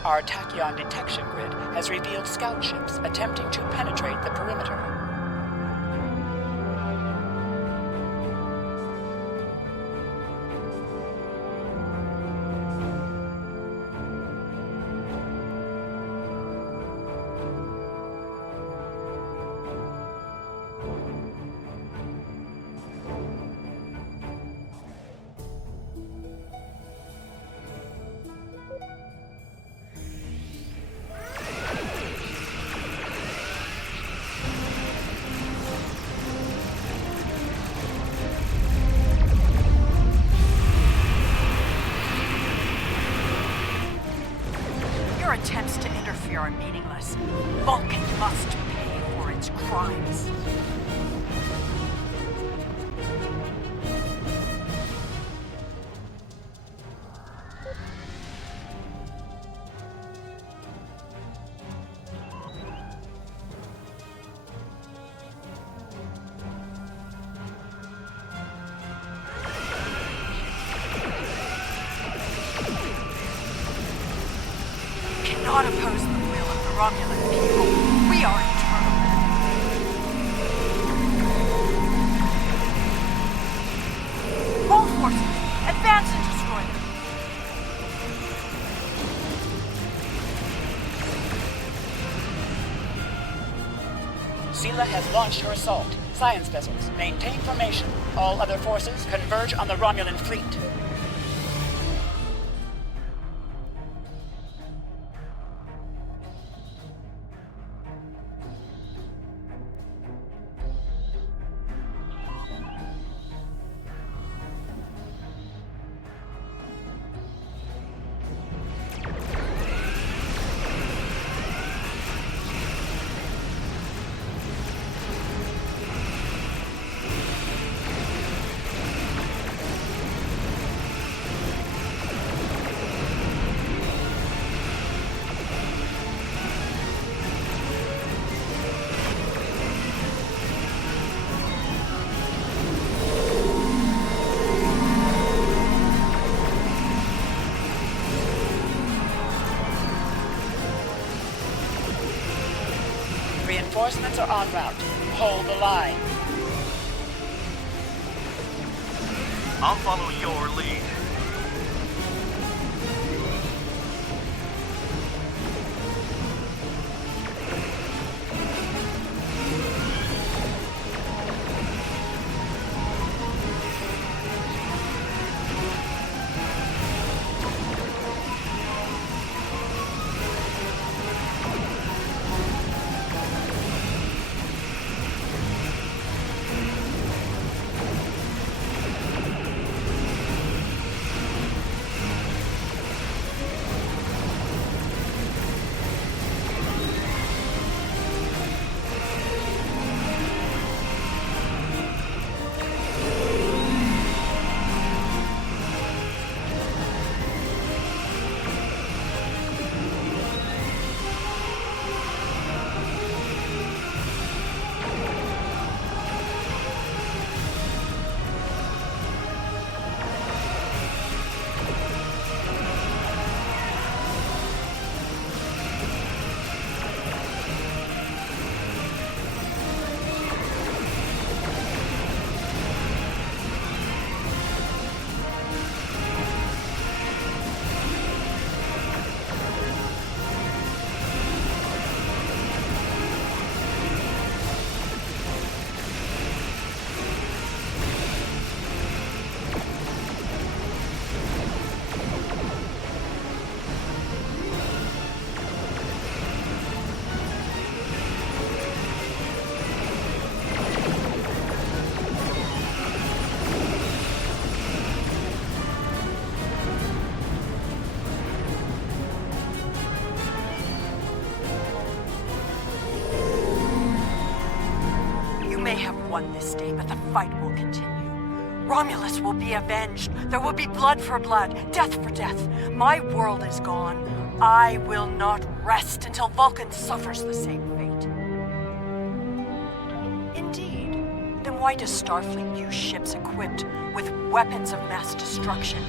Our tachyon detection grid has revealed scout ships attempting to penetrate the perimeter. Romulus. Vulcan must pay for its crimes. Cannot oppose the will of the Romulan people. We are eternal. All forces, advance and destroy them. Sela has launched her assault. Science vessels, maintain formation. All other forces converge on the Romulan fleet. Reinforcements are en route. Hold the line. I'll follow your lead. Won this day, but the fight will continue. Romulus will be avenged. There will be blood for blood, death for death. My world is gone. I will not rest until Vulcan suffers the same fate. Indeed. Then why does Starfleet use ships equipped with weapons of mass destruction?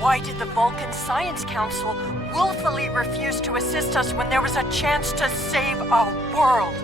Why did the Vulcan Science Council willfully refuse to assist us when there was a chance to save our world?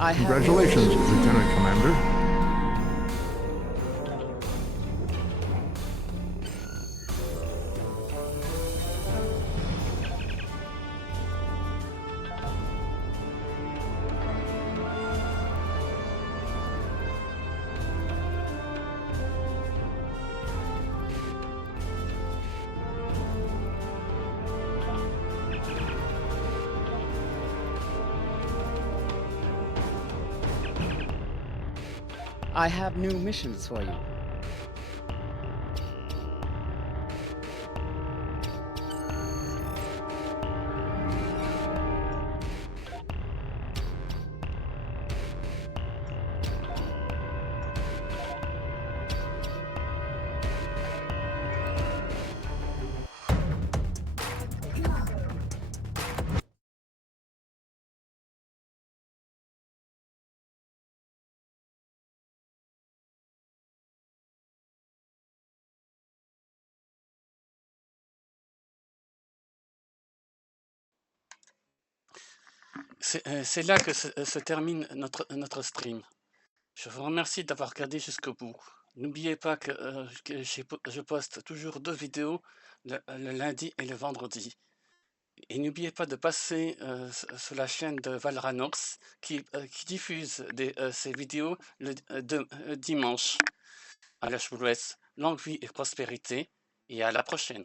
Congratulations, Lieutenant Commander. I have new missions for you. C'est là que se termine notre stream. Je vous remercie d'avoir regardé jusqu'au bout. N'oubliez pas que je poste toujours 2 vidéos, le lundi et le vendredi. Et n'oubliez pas de passer sur la chaîne de Valranox qui diffuse ces vidéos le dimanche. Alors je vous laisse longue vie et prospérité et à la prochaine.